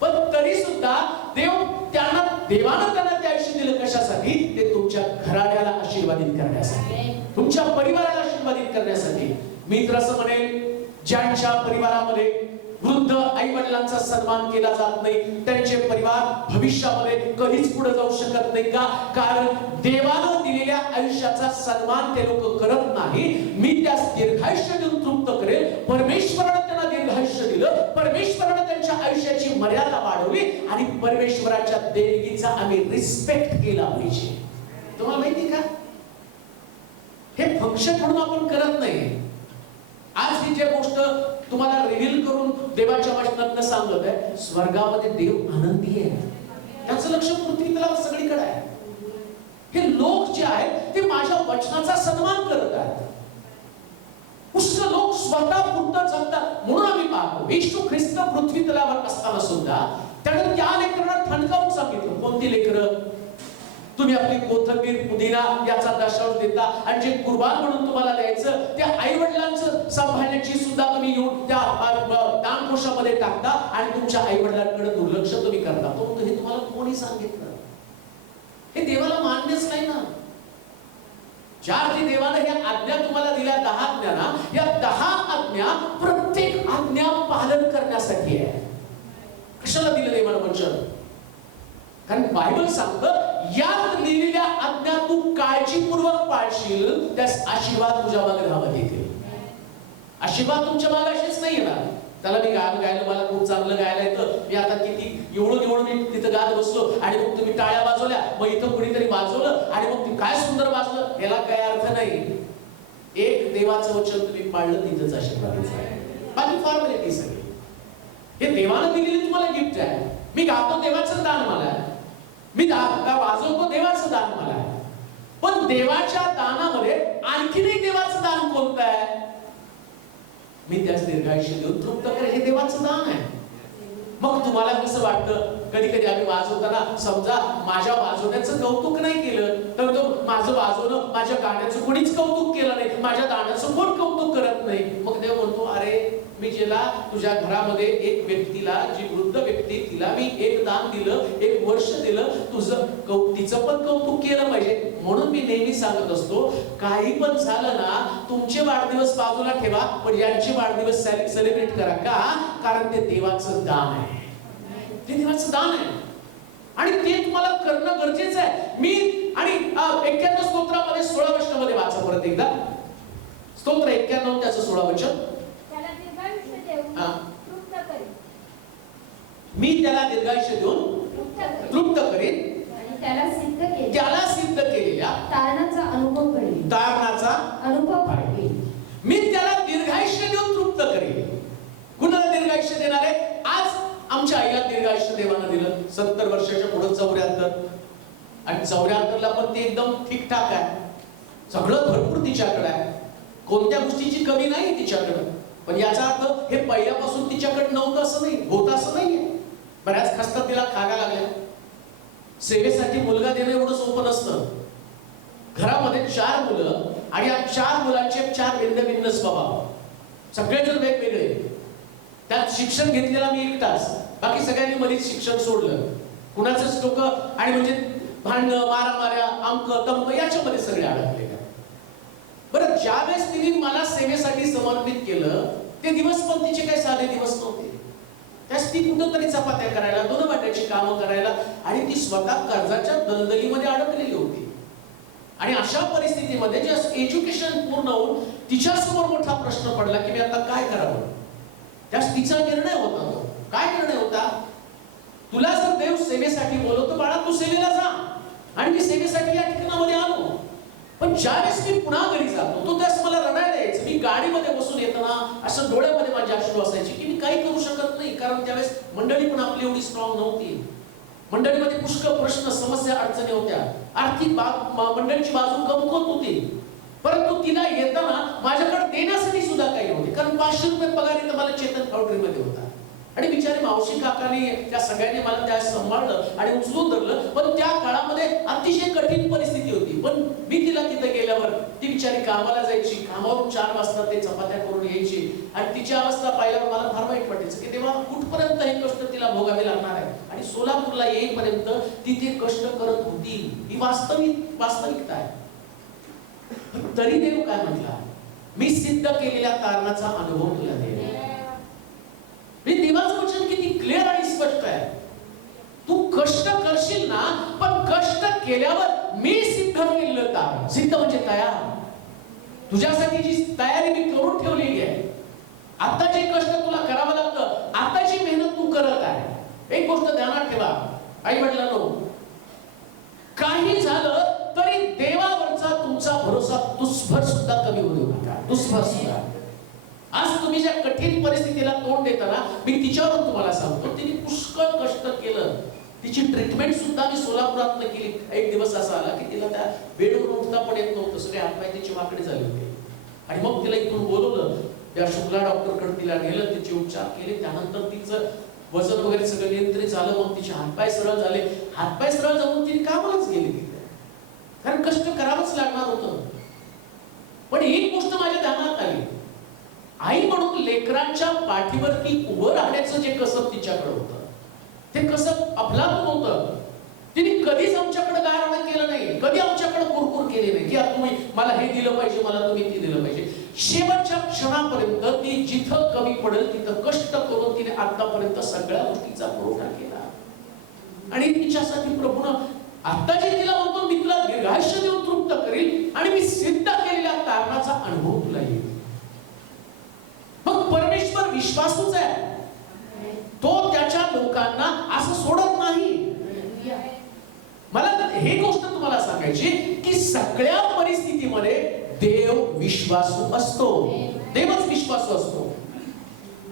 पण तरी सुद्धा देवानं त्यांना ते आयुष्य दिलं कशासाठी? ते तुमच्या घराण्याला आशीर्वादित करण्यासाठी, तुमच्या परिवाराला आशीर्वादित करण्यासाठी. मी तर असं म्हणेन, ज्यांच्या परिवारामध्ये वृद्ध आई वडिलांचा सन्मान केला जात नाही, त्यांचे परिवार भविष्यामध्ये कधीच पुढे जाऊ शकत नाही. का? कारण देवानं दिलेल्या आयुष्याचा सन्मान ते लोक करत नाही. मी त्यास दीर्घायुष्य देऊन तृप्त करेल. परमेश्वरानं त्यांना दीर्घायुष्य दिलं, परमेश्वरानं त्यांच्या आयुष्याची मर्यादा वाढवली आणि परमेश्वराच्या देणगीचा आम्ही रिस्पेक्ट केला पाहिजे. तुम्हाला माहिती का, हे फंक्शन म्हणून आपण करत नाही. आज ही जे गोष्ट तुम्हाला रिव्हील करून देवाच्या वचनातून सांगत आहे, स्वर्गामध्ये देव आनंदी आहे, त्याचं लक्ष पृथ्वी तलावर सगळीकडे आहे. हे लोक जे आहेत ते माझ्या वचनाचा सन्मान करत आहेत. पुष्कळ लोक स्वतः पुरतं जगतात. म्हणून आम्ही पाहतो येशू ख्रिस्त पृथ्वी तलावर असताना सुद्धा त्याने त्या लेकरांना ठणकावून सांगितलं. कोणती लेकरं? तुम्ही आपली कोथिंबीर, पुदिना याचा दशांश देता आणि जे कुर्बान म्हणून तुम्हाला द्यायचं त्या आई वडिलांचं सांभाळण्याची सुद्धा तुम्ही येऊन त्या दानकोशामध्ये टाकता आणि तुमच्या आई वडिलांकडे दुर्लक्ष तुम्ही करता. तो हे तुम्हाला कोणी सांगितलं? हे देवाला मान्यच नाही ना. ज्या अर्थी देवानं ह्या आज्ञा तुम्हाला दिल्या, 10 आज्ञा ना, या 10 आज्ञा प्रत्येक आज्ञा पालन करण्यासाठी आहे. कशाला दिलं देवानं वचन? कारण बायबल सांगतं, यात लिहिलेल्या आज्ञा तू काळजीपूर्वक पाळशील, त्यास आशीर्वाद तुझ्या मागे धावत येतील. आशीर्वाद तुमच्या मागे असेच नाही येणार. त्याला मी गाणं गायलं, मला खूप चांगलं गायला येतं, मी आता किती एवढं मी तिथं गात बसलो आणि मग तुम्ही टाळ्या वाजवल्या, मग इथं कुणीतरी वाजवलं आणि मग काय सुंदर वाजलं, याला काय अर्थ नाही. एक देवाचं वचन तुम्ही पाळलं, तिथंच आशीर्वाद आहे. बाकी फॉर्मॅलिटी सगळी. हे देवानं दिलेली तुम्हाला गिफ्ट आहे. मी गातो देवाचं दान मला आहे, मी वाजवतो देवाचं दान मला आहे. पण देवाच्या दानामध्ये आणखीनही देवाचं दान कोणतं आहे? मी त्याच दीर्घायुष्य देऊन तृप्त करेल, हे देवाचं दान आहे. मग तुम्हाला कसं वाटतं? कधी कधी आम्ही वाजवताना समजा माझ्या वाजवण्याचं कौतुक नाही केलं तर तो माझं वाजवणं, माझ्या गाण्याचं कोणीच कौतुक केलं नाही, माझ्या दानाचं कोण कौतुक करत नाही. मग देव म्हणतो, अरे मी जिला तुझ्या घरामध्ये एक व्यक्तीला, जी वृद्ध व्यक्ती, तिला मी एक दान दिलं, 1 वर्ष दिलं, तुझं तिचं पण कौतुक केलं पाहिजे. म्हणून मी नेहमी सांगत असतो, काही पण झालं ना, तुमचे वाढदिवस बाजूला ठेवा, पण यांचे वाढदिवस सेलिब्रेट करा. का? कारण ते देवाचं दान आहे. ते देवाचं दान आहे आणि ते तुम्हाला करणं गरजेचं आहे. मी आणि 91 स्तोत्रामध्ये 16 वचनामध्ये वाचा परत एकदा. स्तोत्र 91 त्याचं 16 वचन. मी त्याला दीर्घायुष्य देऊन तृप्त करेन आणि त्याला सिद्ध केलेल्या तारणाचा अनुभव करेन. मी त्याला दीर्घायुष्य देऊन तृप्त करेन. कुणाला दीर्घायुष्य देणार आहे? आज आमच्या आईला दीर्घायुष्य देवानं दिलं, 70 वर्षाच्या पुढे 74 आणि 74ला पण ते एकदम ठीकठाक आहे. सगळं भरपूर तिच्याकडे आहे, कोणत्या गोष्टीची कमी नाही तिच्याकडे. पण याचा अर्थ हे पहिल्यापासून तिच्याकडे नव्हतं असं नाही, होतं असं नाहीये. बऱ्याच खस्ता तिला खागा लागल्या. सेवेसाठी मुलगा देणं एवढं सोपं नसतं. घरामध्ये 4 मुलं आणि या 4 मुलांचे 4 भिन्न भिन्न स्वभाव, सगळेजण वेगवेगळे. त्यात शिक्षण घेतलेला मी एकटाच, बाकी सगळ्यांनी मधीच शिक्षण सोडलं. कुणाचंच डोकं आणि म्हणजे भांडणं मारामाऱ्या अंक तंक याच्यामध्ये सगळे अडकले. बरं, ज्यावेळेस तिने मला सेवेसाठी समर्पित केलं ते दिवस पण तिचे काही साधे दिवस नव्हते. त्यास ती कुठंतरी चपात्या करायला, दोन वाट्याची कामं करायला आणि ती स्वतः कर्जाच्या दलदलीमध्ये अडकलेली होती. आणि अशा परिस्थितीमध्ये जे एज्युकेशन पूर्ण होऊन तिच्या समोर मोठा प्रश्न पडला की मी आता काय करावं. त्यास तिचा निर्णय होता. तो काय निर्णय होता? तुला जर देव सेवेसाठी बोलवतो बाळा, तू सेवेला जा. आणि मी सेवेसाठी या ठिकाणामध्ये आलो. पण ज्यावेळेस मी पुन्हा घरी जातो तो त्यास मला रडायला यायचं. मी गाडीमध्ये बसून येताना असं डोळ्यामध्ये माझी अश्रू असायची की मी काही करू शकत नाही, कारण त्यावेळेस मंडळी पण आपली एवढी स्ट्रॉंग नव्हती. मंडळीमध्ये पुष्कळ प्रश्न, समस्या, अडचणी होत्या. आर्थिक मंडळीची बाजू कमकुवत होती. परंतु तिला येताना माझ्याकडे देण्यासाठी सुद्धा काही नव्हते, कारण 500 रुपये पगार इथं मला चेतन फाउंड्रीमध्ये होता. आणि बिचारी मावशी काकाने त्या सगळ्यांनी मला त्या सांभाळलं आणि उचलून धरलं. पण त्या काळामध्ये अतिशय कठीण परिस्थिती होती. पण मी तिला तिथे गेल्यावर ती बिचारी कामाला जायची, कामावरून 4 वाजता ते चपात्या करून यायची आणि तिची अवस्था पाहिल्यावर मला फार वाईट वाटायचं की तेव्हा कुठपर्यंत हे कष्ट तिला भोगावे लागणार आहे. आणि सोलापूरला येईपर्यंत ती ते कष्ट करत होती. ही वास्तविकता आहे. तरी देव काय म्हटला? मी सिद्ध केलेल्या कारणाचा अनुभव तुला दे. देवाचं वचन किती क्लिअर आणि स्पष्ट आहे. तू कष्ट करशील ना, पण कष्ट केल्यावर मी सिद्ध केलेलं कारण. सिद्ध म्हणजे तयार. तुझ्यासाठी जी तयारी मी करून ठेवलेली आहे. आता जे कष्ट तुला करावं लागतं, आताची मेहनत तू करत आहे. एक गोष्ट ध्यानात ठेवा आई वडिलांनो, काही झालं तरी देवावरचा तुमचा भरोसा तुसभर सुद्धा कमी होऊ देऊ नका. तुसभर सुद्धा. आज तुम्ही ज्या कठीण परिस्थितीला तोंड देताना मी तिच्यावरून तुम्हाला सांगतो, तिने पुष्कळ कष्ट केलं. तिची ट्रीटमेंट सुद्धा मी सोलापुरात केली. एक दिवस असा आला की तिला त्या बेडवरून उठता पण येत नव्हतं. सगळे हातपाय तिचे वाकडे झाले होते. आणि मग तिला इथून बोलवलं, त्या शुक्ला डॉक्टरकडे तिला नेलं, तिचे उपचार केले. त्यानंतर तिचं वजन वगैरे सगळं नियंत्रित झालं. मग तिचे हातपाय सरळ झाले. हातपाय सरळ जाऊन तिने कामालाच गेली तिथे, कारण कष्ट करावंच लागणार होतं. पण एक गोष्ट माझ्या ध्यानात आली, आई म्हणून लेकरांच्या पाठीवरती उभं राहण्याचं जे कसब तिच्याकडे होतं, ते कसब अफलातून होतं. तिने कधीच आमच्याकडे गारवण केलं नाही, कधी आमच्याकडे कुरकुर केली नाही की तुम्ही मला हे दिलं पाहिजे, मला तुम्ही ते दिलं पाहिजे. शेवटच्या क्षणापर्यंत ती जिथं कमी पडेल तिथं कष्ट करून तिने आतापर्यंत सगळ्या गोष्टीचा पुरवठा केला. आणि तिच्यासाठी प्रभूनं आता जे तिला म्हणतो, मी तुला दीर्घायुष्य देऊन तृप्त करील आणि मी सिद्ध केलेल्या कारणाचा अनुभव तुला येईल. मग परमेश्वर विश्वासूच आहे. तो त्याच्या लोकांना असं सोडत नाही. मला हे गोष्ट तुम्हाला सांगायची की सगळ्या परिस्थितीमध्ये देव विश्वासू असतो. देवच विश्वासू असतो.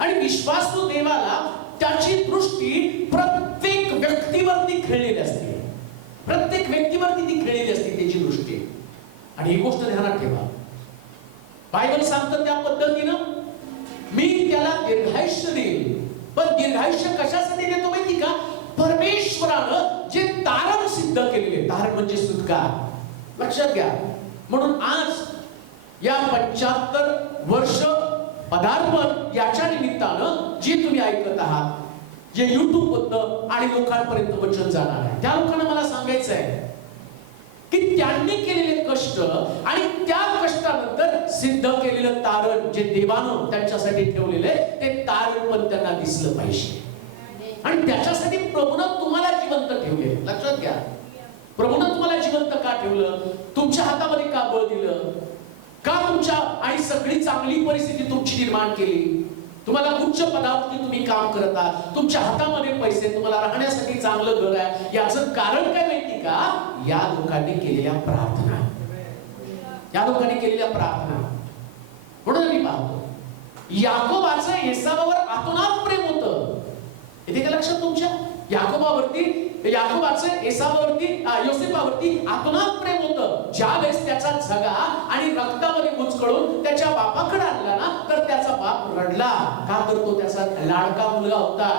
आणि विश्वासू देवाला त्याची दृष्टी प्रत्येक व्यक्तीवरती खेळलेली असते. प्रत्येक व्यक्तीवरती ती खेळलेली असते त्याची दृष्टी. आणि ही गोष्ट ध्यानात ठेवा, बायबल सांगतं त्या पद्धतीनं मी त्याला दीर्घायुष्य देईल. पण दीर्घायुष्य कशासाठी देतो माहिती का? परमेश्वरानं जे तारण सिद्ध केलेले, तारण म्हणजे सुटका, लक्षात घ्या. म्हणून आज या 75 वर्ष पदार्पण याच्या निमित्तानं जे तुम्ही ऐकत आहात, जे YouTube वरनं आणि लोकांपर्यंत वचन जाणार आहे, त्या लोकांना मला सांगायचं आहे की त्यांनी केलेले कष्ट आणि त्या कष्टानंतर सिद्ध केलेलं तारण जे देवानं त्यांच्यासाठी ठेवलेले, ते तारण पण त्यांना दिसलं पाहिजे. आणि त्याच्यासाठी प्रभूनं तुम्हाला जिवंत ठेवले. लक्षात घ्या, प्रभूनं तुम्हाला जिवंत का ठेवलं? तुमच्या हातामध्ये का बळ दिलं? का तुमच्या आणि सगळी चांगली परिस्थिती तुमची निर्माण केली? तुम्हाला उच्च पदावरती तुम्ही काम करत आहात, तुमच्या हातामध्ये पैसे, तुम्हाला राहण्यासाठी चांगलं घर आहे. याचं कारण काय माहिती का? या लोकांनी केलेल्या प्रार्थना. या लोकांनी केलेल्या प्रार्थना. म्हणून मी पाहतो याकोबाचं येसावावर आतोनात प्रेम होतं. इथे काय लक्षात तुमच्या? याकोबाचं येसावावरती, योसेफावरती आतोनात प्रेम होतं. ज्यावेळेस त्याचा झगा आणि रक्तामध्ये मुचकळून त्याच्या बापाकडे आणला ना, तर त्याचा बाप रडला. का? तर तो त्याचा लाडका मुलगा होता.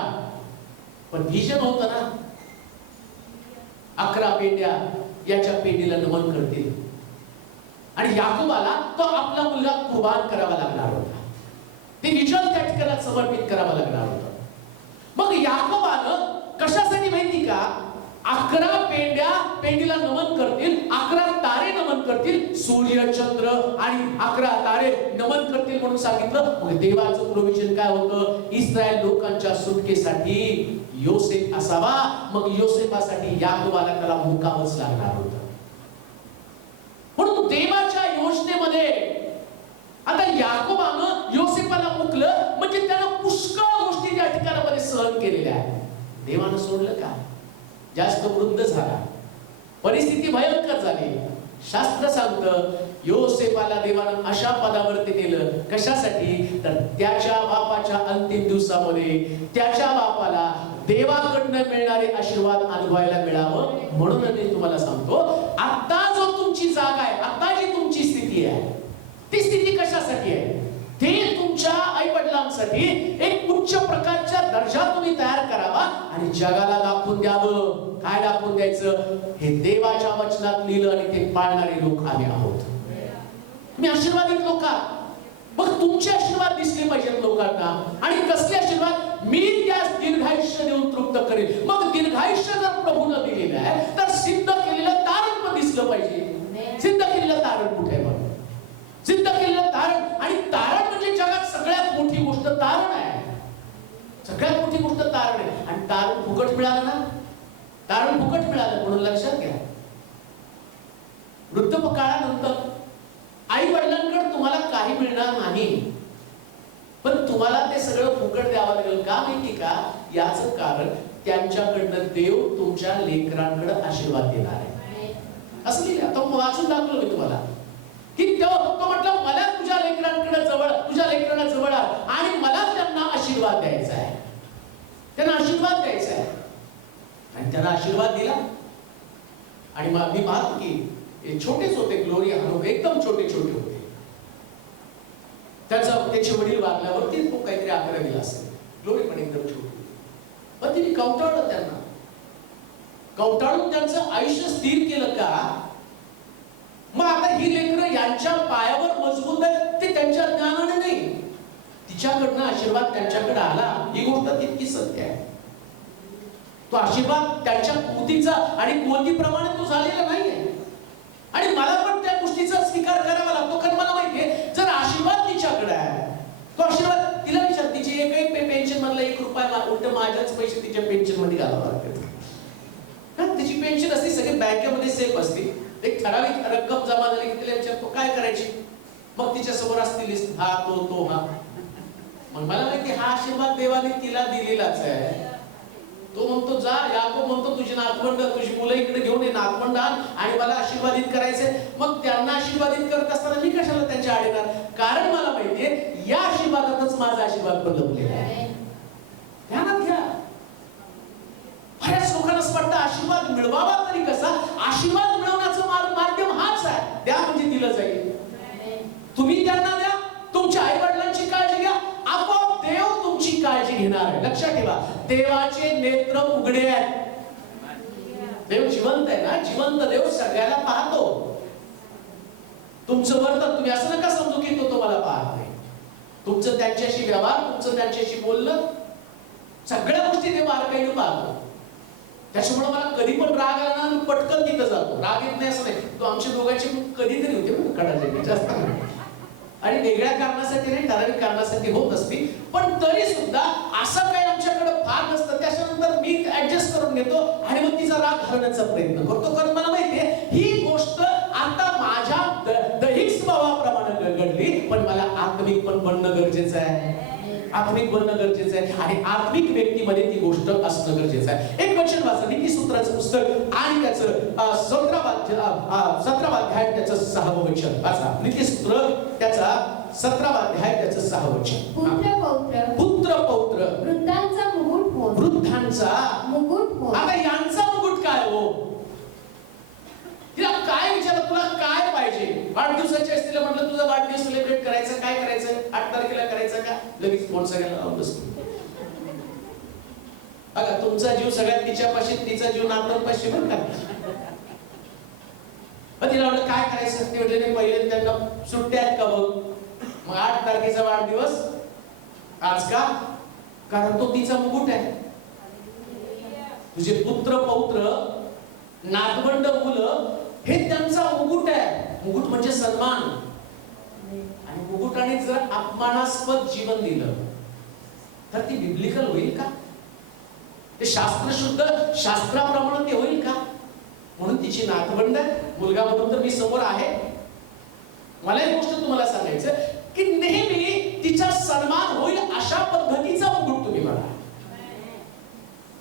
पण भीषण होतं ना, 11 पेंड्या याच्या पेंडीला नमन करतील आणि याकोबाला तो आपला मुलगा कुर्बान करावा लागणार होता. ते विजन त्या ठिकाणी समर्पित करावं लागणार होतं. मग याकोबानं कशासाठी माहिती का? 11 पेंडीला नमन करतील, 11 तारे नमन करतील, सूर्य चंद्र आणि 11 तारे नमन करतील म्हणून सांगितलं. मग देवाचं प्रोव्हिजन काय होतं? इस्रायल लोकांच्या सुटकेसाठी योसेफ असावा. मग योसेफासाठी याकोबाला त्याला मुकावंच लागणार होतं. म्हणून देवाच्या योजनेमध्ये आता याकोबानं योसेफाला मुकलं म्हणजे त्यानं पुष्कळ गोष्टी त्या ठिकाणामध्ये सहन केलेल्या आहेत. देवानं सोडलं का? जास्त वृद्ध झाला, परिस्थिती भयंकर झाली. शास्त्र सांगतं योसेफाला देवानं अशा पदावरती नेलं. कशासाठी? तर त्याच्या बापाच्या अंतिम दिवसामध्ये त्याच्या बापाला देवाकडनं मिळणारे आशीर्वाद अनुभवायला मिळावं. म्हणून मी तुम्हाला सांगतो, आता जो तुमची जागा आहे, आता जी तुमची स्थिती आहे, ती स्थिती कशासाठी आहे? ते तुमच्या आई वडिलांसाठी एक उच्च प्रकारच्या दर्जा तुम्ही तयार करावा आणि जगाला दाखवून द्यावं. काय दाखवून द्यायचं? हे देवाच्या वचनात लिहिलं आणि ते पाळणारे लोक आम्ही आहोत. मी आशीर्वादित लोक. मग तुमचे आशीर्वाद दिसले पाहिजेत लोकांना. आणि कसले आशीर्वाद? मी त्यास दीर्घायुष्य देऊन तृप्त करेल. मग दीर्घायुष्य जर प्रभूनं दिलेलं आहे तर सिद्ध केलेलं तारण पण दिसलं पाहिजे. सिद्ध केलेलं तारण कुठे आहे? सिद्ध केलेलं तारण. आणि तारण म्हणजे जगात सगळ्यात मोठी गोष्ट तारण आहे. सगळ्यात मोठी गोष्ट तारण आहे. आणि तारण फुकट मिळालं ना? तारण फुकट मिळालं म्हणून लक्षात घ्या. वृद्धपकाळानंतर आई वडिलांकडे तुम्हाला काही मिळणार नाही, पण तुम्हाला ते सगळं फुकट द्यावं लागेल. का माहिती का? याचं कारण त्यांच्याकडनं देव तुमच्या लेकरांकडे आशीर्वाद देणार आहे. असं लिहिलं. आता वाचून दाखवलं मी तुम्हाला की तो म्हटलं मला तुझ्या लेकरांकडे तुझ्या लेकरांना जवळ आणि मला त्यांना आशीर्वाद द्यायचा आहे. त्यांना आशीर्वाद द्यायचा आहे. आणि त्यांना आशीर्वाद दिला. आणि मग मी पाहतो की छोटेच होते. ग्लोरी हनोक एकदम छोटे छोटे होते. त्याचे वडील वारल्यावरती तो काहीतरी 11वीला असेल. ग्लोरी पण एकदम छोटी. पण तिने कवटाळलं त्यांना. कवटाळून त्यांचं आयुष्य स्थिर केलं का? मग आता ही लेकरं यांच्या पायावर मजबूत आहेत ते त्यांच्या ज्ञानाने नाही, तिच्याकडनं आशीर्वाद त्यांच्याकडे आला. ही गोष्ट तितकी सत्य आहे. तो आशीर्वाद त्यांच्या कृतीचा आणि कृतीप्रमाणे तो झालेला नाहीये. आणि मला पण त्या गोष्टीचा स्वीकार करावा लागतो. कारण मला माहितीये जर आशीर्वाद तिच्याकडे आहे, तो आशीर्वाद तिला विचार, तिचे एकही पेन्शन मधला 1 रुपया उलट माझ्याच पैसे तिच्या पेन्शन मध्ये घालावं लागतात. तिची पेन्शन असते सगळी बँकेमध्ये सेफ असते. एक ठराविक रक्कम जमा झाली की तिला विचारतो काय करायची? मग तिच्या समोर असते लिस्ट. हा तो हा. मग मला माहिती हा आशीर्वाद देवाने तिला दिलेलाच आहे. तो म्हणतो जा. याकोब म्हणतो तुझी नातवंड तुझी मुलं इकडे घेऊन ये, नातवंड आण आणि मला आशीर्वादित करायचंय. मग त्यांना आशीर्वादित करत असताना मी कशाला त्यांच्या आड येणार? कारण मला माहितीये या आशीर्वादातच माझा आशीर्वाद पण लपलेला आहे. ध्यानात घ्या. बऱ्याच लोकांना वाटतं आशीर्वाद मिळवावा तरी कसा? आशीर्वाद मिळवण्याचं माध्यम हाच आहे. द्या म्हणजे दिलं जाईल. तुम्ही त्यांना द्या. तुमच्या आई वडिलांची काळजी घ्या. आपोआप देव तुमची काळजी घेणार आहे. लक्षात ठेवा, देवाचे नेत्र उघडे आहेत. देव जिवंत आहे ना. जिवंत देव सगळ्याला पाहतो. तुमचं वर्तन तुम्ही असं नका समजू की तो तुम्हाला पाहत नाही. तुमचं त्यांच्याशी व्यवहार, तुमचं त्यांच्याशी बोलणं, सगळ्या गोष्टी देव बारकाईने पाहतो. त्याच्यामुळे मला कधी पण राग आला ना पटकन तिथं जातो. राग येत नाही असं नाही. तो आमच्या दोघांची कधीतरी होते कडाचे जास्त आणि वेगळ्या कारणासाठी नाही, ठराविक कारणासाठी होत असते. पण तरी सुद्धा असं काही आमच्याकडे फार नसतं. त्याच्यानंतर मी ऍडजस्ट करून घेतो आणि मग तिचा राग घालण्याचा प्रयत्न करतो. कारण मला माहितीये ही गोष्ट आता माझ्या दैहिक स्वभावाप्रमाणे घडली, पण मला आत्मिक पण बनणं गरजेचं आहे. आत्मिक बनणं गरजेचं आहे आणि आत्मिक व्यक्तीमध्ये ती गोष्ट असणं गरजेचं आहे. एक वचन वाचा नीतिसूत्राचं पुस्तक आणि त्याचं 17वा अध्याय त्याचं 6वं वचन वाचा. नीतिसूत्र त्याचा 17वा अध्याय त्याचं 6वं वचन. पुत्र पौत्र वृद्धांचा मुकुट हो. वृद्धांचा मुकुट हो. आता यांचा मुकुट काय हो? तिला काय विचारलं, तुला काय पाहिजे? वाढदिवसाच्या तिला म्हटलं तुझा वाढदिवस सेलिब्रेट करायचा, काय करायचं? 8 तारखेला करायचं का? लगेच फोन सगळ्यांना लावून बसतो. बघा तुमचा जीव सगळ्यात तिच्यापाशी, तिचा जीव नातवांपाशी. बरं का मग तिला म्हटलं काय करायचं, ते म्हटले पहिले त्यांना सुट्ट्या आहेत का बघ. मग 8 तारखेचा वाढदिवस आज का, कारण तो तिचा मुकुट आहे. तुझे पुत्र पौत्र नातवंड मुलं हे त्यांचा मुकुट आहे. मुकुट म्हणजे सन्मान. आणि मुकुटाने जर अपमानास्पद जीवन दिलं तर ती बिब्लिकल होईल का, ते शास्त्रशुद्ध शास्त्राप्रमाणे ते होईल का. म्हणून तिची नातवंड मुलगा म्हणून तर मी समोर आहे. मला एक गोष्ट तुम्हाला सांगायचं की नेहमी तिचा सन्मान होईल अशा पद्धतीचा मुकुट तुम्ही बघा.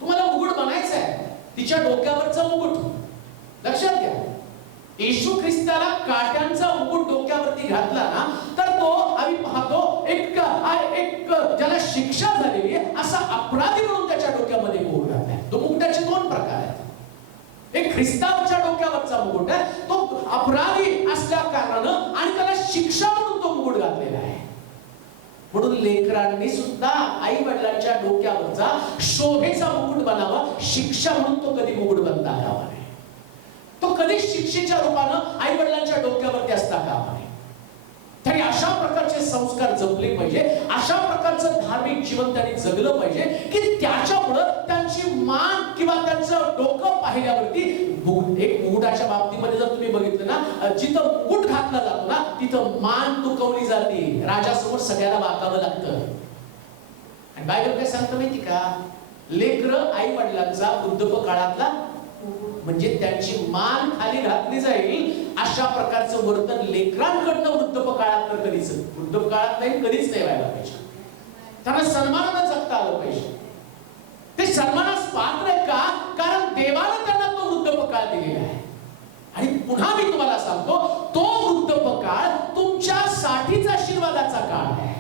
तुम्हाला मुकुट बनायचं आहे, तिच्या डोक्यावरचा मुकुट. लक्षात घ्या, येशू ख्रिस्ताला काट्यांचा मुकुट डोक्यावरती घातला ना तर तो आम्ही पाहतो एक ज्याला शिक्षा झालेली आहे असा अपराधी म्हणून त्याच्या डोक्यामध्ये मुकुट घातलाय. तो मुकुटाचे 2 प्रकार आहेत. एक ख्रिस्ताच्या डोक्यावरचा मुकुट आहे, तो अपराधी असल्या कारणानं आणि त्याला शिक्षा म्हणून तो मुकुट घातलेला आहे. म्हणून लेकरांनी सुद्धा आई वडिलांच्या डोक्यावरचा शोभेचा मुकुट बनावा, शिक्षा म्हणून तो कधी मुकुट बनता कामा नये. तो कधी शिक्षेच्या रूपानं आई वडिलांच्या डोक्यावरती असता कामा नये. तरी अशा प्रकारचे संस्कार जपले पाहिजे, अशा प्रकारचं धार्मिक जीवन त्यांनी जगलं पाहिजे की त्याच्यामुळं त्यांची मान किंवा त्यांचं डोकं पाहिल्यावरती एक मुकुटाच्या बाबतीमध्ये जर तुम्ही बघितलं ना, जिथं मुकुट घातला जातो ना तिथं मान तुकवली जाते. राजासमोर सगळ्याला वाकावं लागतं. आणि बायबल काय सांगतं माहिती का, लेकरं आई वडिलांचा वृद्धाप काळातला म्हणजे त्यांची मान खाली घातली जाईल अशा प्रकारचं वर्तन लेकरांकडनं वृद्धाप काळात तर कधीच वृद्धाप काळात नाही, कधीच नाही व्हायला पाहिजे. त्यांना सन्मानानं जगता आलं पाहिजे. ते सन्मानास पात्र आहे का, कारण देवानं त्यांना तो वृद्धाप काळ दिलेला आहे. आणि पुन्हा मी तुम्हाला सांगतो, तो वृद्धाप काळ तुमच्यासाठीचा आशीर्वादाचा काळ आहे,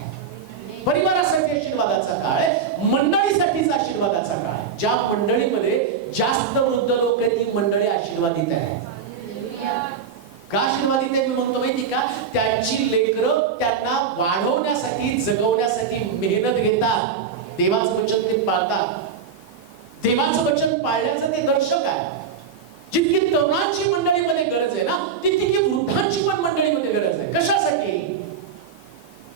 परिवारासाठी आशीर्वादाचा काळ आहे, मंडळीसाठीचा आशीर्वादाचा काळ आहे. ज्या मंडळीमध्ये जास्त वृद्ध लोक आहेत ती मंडळी आशीर्वादित आहे. का आशीर्वादित आहे मी म्हणतो माहिती का, त्यांची लेकरं त्यांना वाढवण्यासाठी जगवण्यासाठी मेहनत घेतात, देवाचं वचन ते पाळतात. देवाचं वचन पाळण्याचं ते दर्शक आहे. जितकी तरुणांची मंडळीमध्ये गरज आहे ना तितकी वृद्धांची पण मंडळीमध्ये गरज आहे. कशासाठी,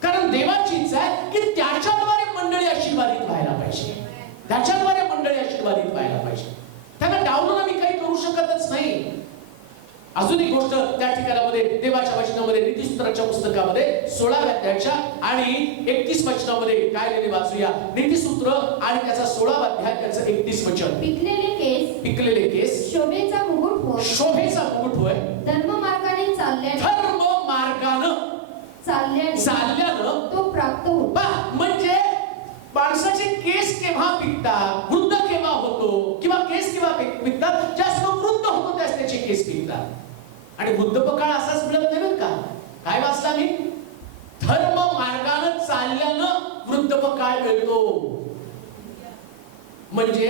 कारण देवाची इच्छा आहे की त्याच्याद्वारे मंडळी आशीर्वादित व्हायला पाहिजे, त्याच्याद्वारे मंडळी आशीर्वादित व्हायला पाहिजे. त्यांना डावलून आम्ही काही करू शकतच नाही. अजून एक गोष्ट त्या ठिकाणामध्ये देवाच्या वचनामध्ये नीतिसूत्राच्या पुस्तकामध्ये 16व्या अध्यायाच्या आणि 31 वचनामध्ये काय लिहिले वाचूया. नीतिसूत्र आणि त्याचा 16वा अध्याय त्याचं 31 वचन. पिकलेले केस शोभेचा मुकुट होय, शोभेचा मुकुट होय, धर्ममार्गाने चालल्यानं तो प्राप्त होतो. म्हणजे माणसाचे केस केव्हा पिकतात, वृद्ध केव्हा होतो किंवा केस केव्हा पिकतात, जास्त वृद्ध होतो त्यास त्याचे केस पिकतात. आणि वृद्धप काळ असाच मिळत नाही बरं का. काय वाचला मी, धर्म मार्गानं चालल्यानं वृद्धप काळ मिळतो. म्हणजे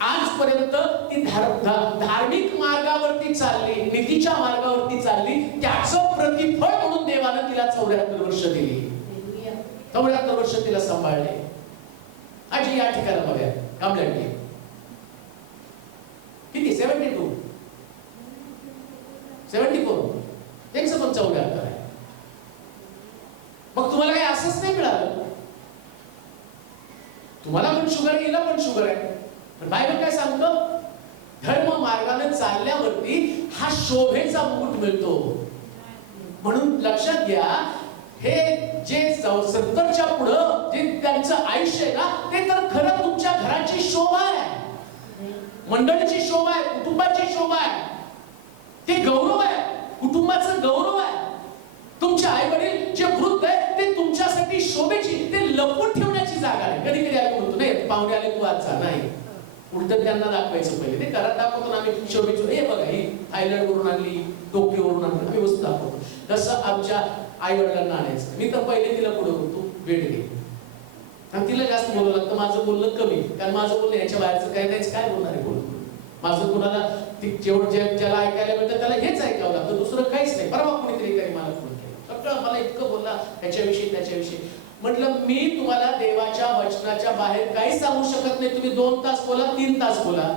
आजपर्यंत ती धार्मिक मार्गावरती चालली, नीतीच्या मार्गावरती चालली, त्याचं प्रतिफळ म्हणून देवानं तिला 74 वर्ष दिली. 74 वर्ष तिला सांभाळले. आजी या ठिकाणामध्ये कामल्याने किती 72 74 त्यांचं पण 74 आहे. मग तुम्हाला काही असंच नाही मिळालं, तुम्हाला पण शुगर, गेला पण शुगर आहे. पण बायबल काय सांगतो, धर्म मार्गाने चालल्यावरती हा शोभेचा मुकुट मिळतो. म्हणून लक्षात घ्या, हे जे 70च्या पुढं जे त्यांचं आयुष्य आहे ना ते तर खरं तुमच्या घराची शोभा आहे, मंडळीची शोभा आहे, कुटुंबाची शोभा आहे, ते गौरव आहे, कुटुंबाचं गौरव आहे. तुमचे आई वडील जे वृद्ध आहे ते तुमच्यासाठी शोभेची, ते लपवून ठेवण्याची जागा आहे. कधी कधी आम्ही म्हणतो नाही पाहुणे आले तू आज नाही, उलट त्यांना दाखवायचं पहिले. ते घरात दाखवतो ना आम्ही शोभेची, हे बघा ही थायलंड वरून आणली, टोकियोवरून आणली, आम्ही वस्तू दाखवतो. तसं आमच्या आई वडिलांना आणायचं. मी तर पहिले तिला पुढे होतो भेट घे, आणि तिला जास्त बोलावं लागतं. माझं बोलणं कमी, कारण माझं बोलणं याच्या बाहेरचं काय नाही, काय बोलणार आहे बोलून. माझं कुणाला जेवढं ज्याला ऐकायला मिळतं त्याला हेच ऐकावं लागतं, दुसरं काहीच नाही. परवा कोणीतरी काही मला फोन केला, सगळं मला इतकं बोलला त्याच्याविषयी त्याच्याविषयी. म्हटलं मी तुम्हाला देवाच्या वचनाच्या बाहेर काही सांगू शकत नाही. तुम्ही 2 तास बोला, 3 तास बोला,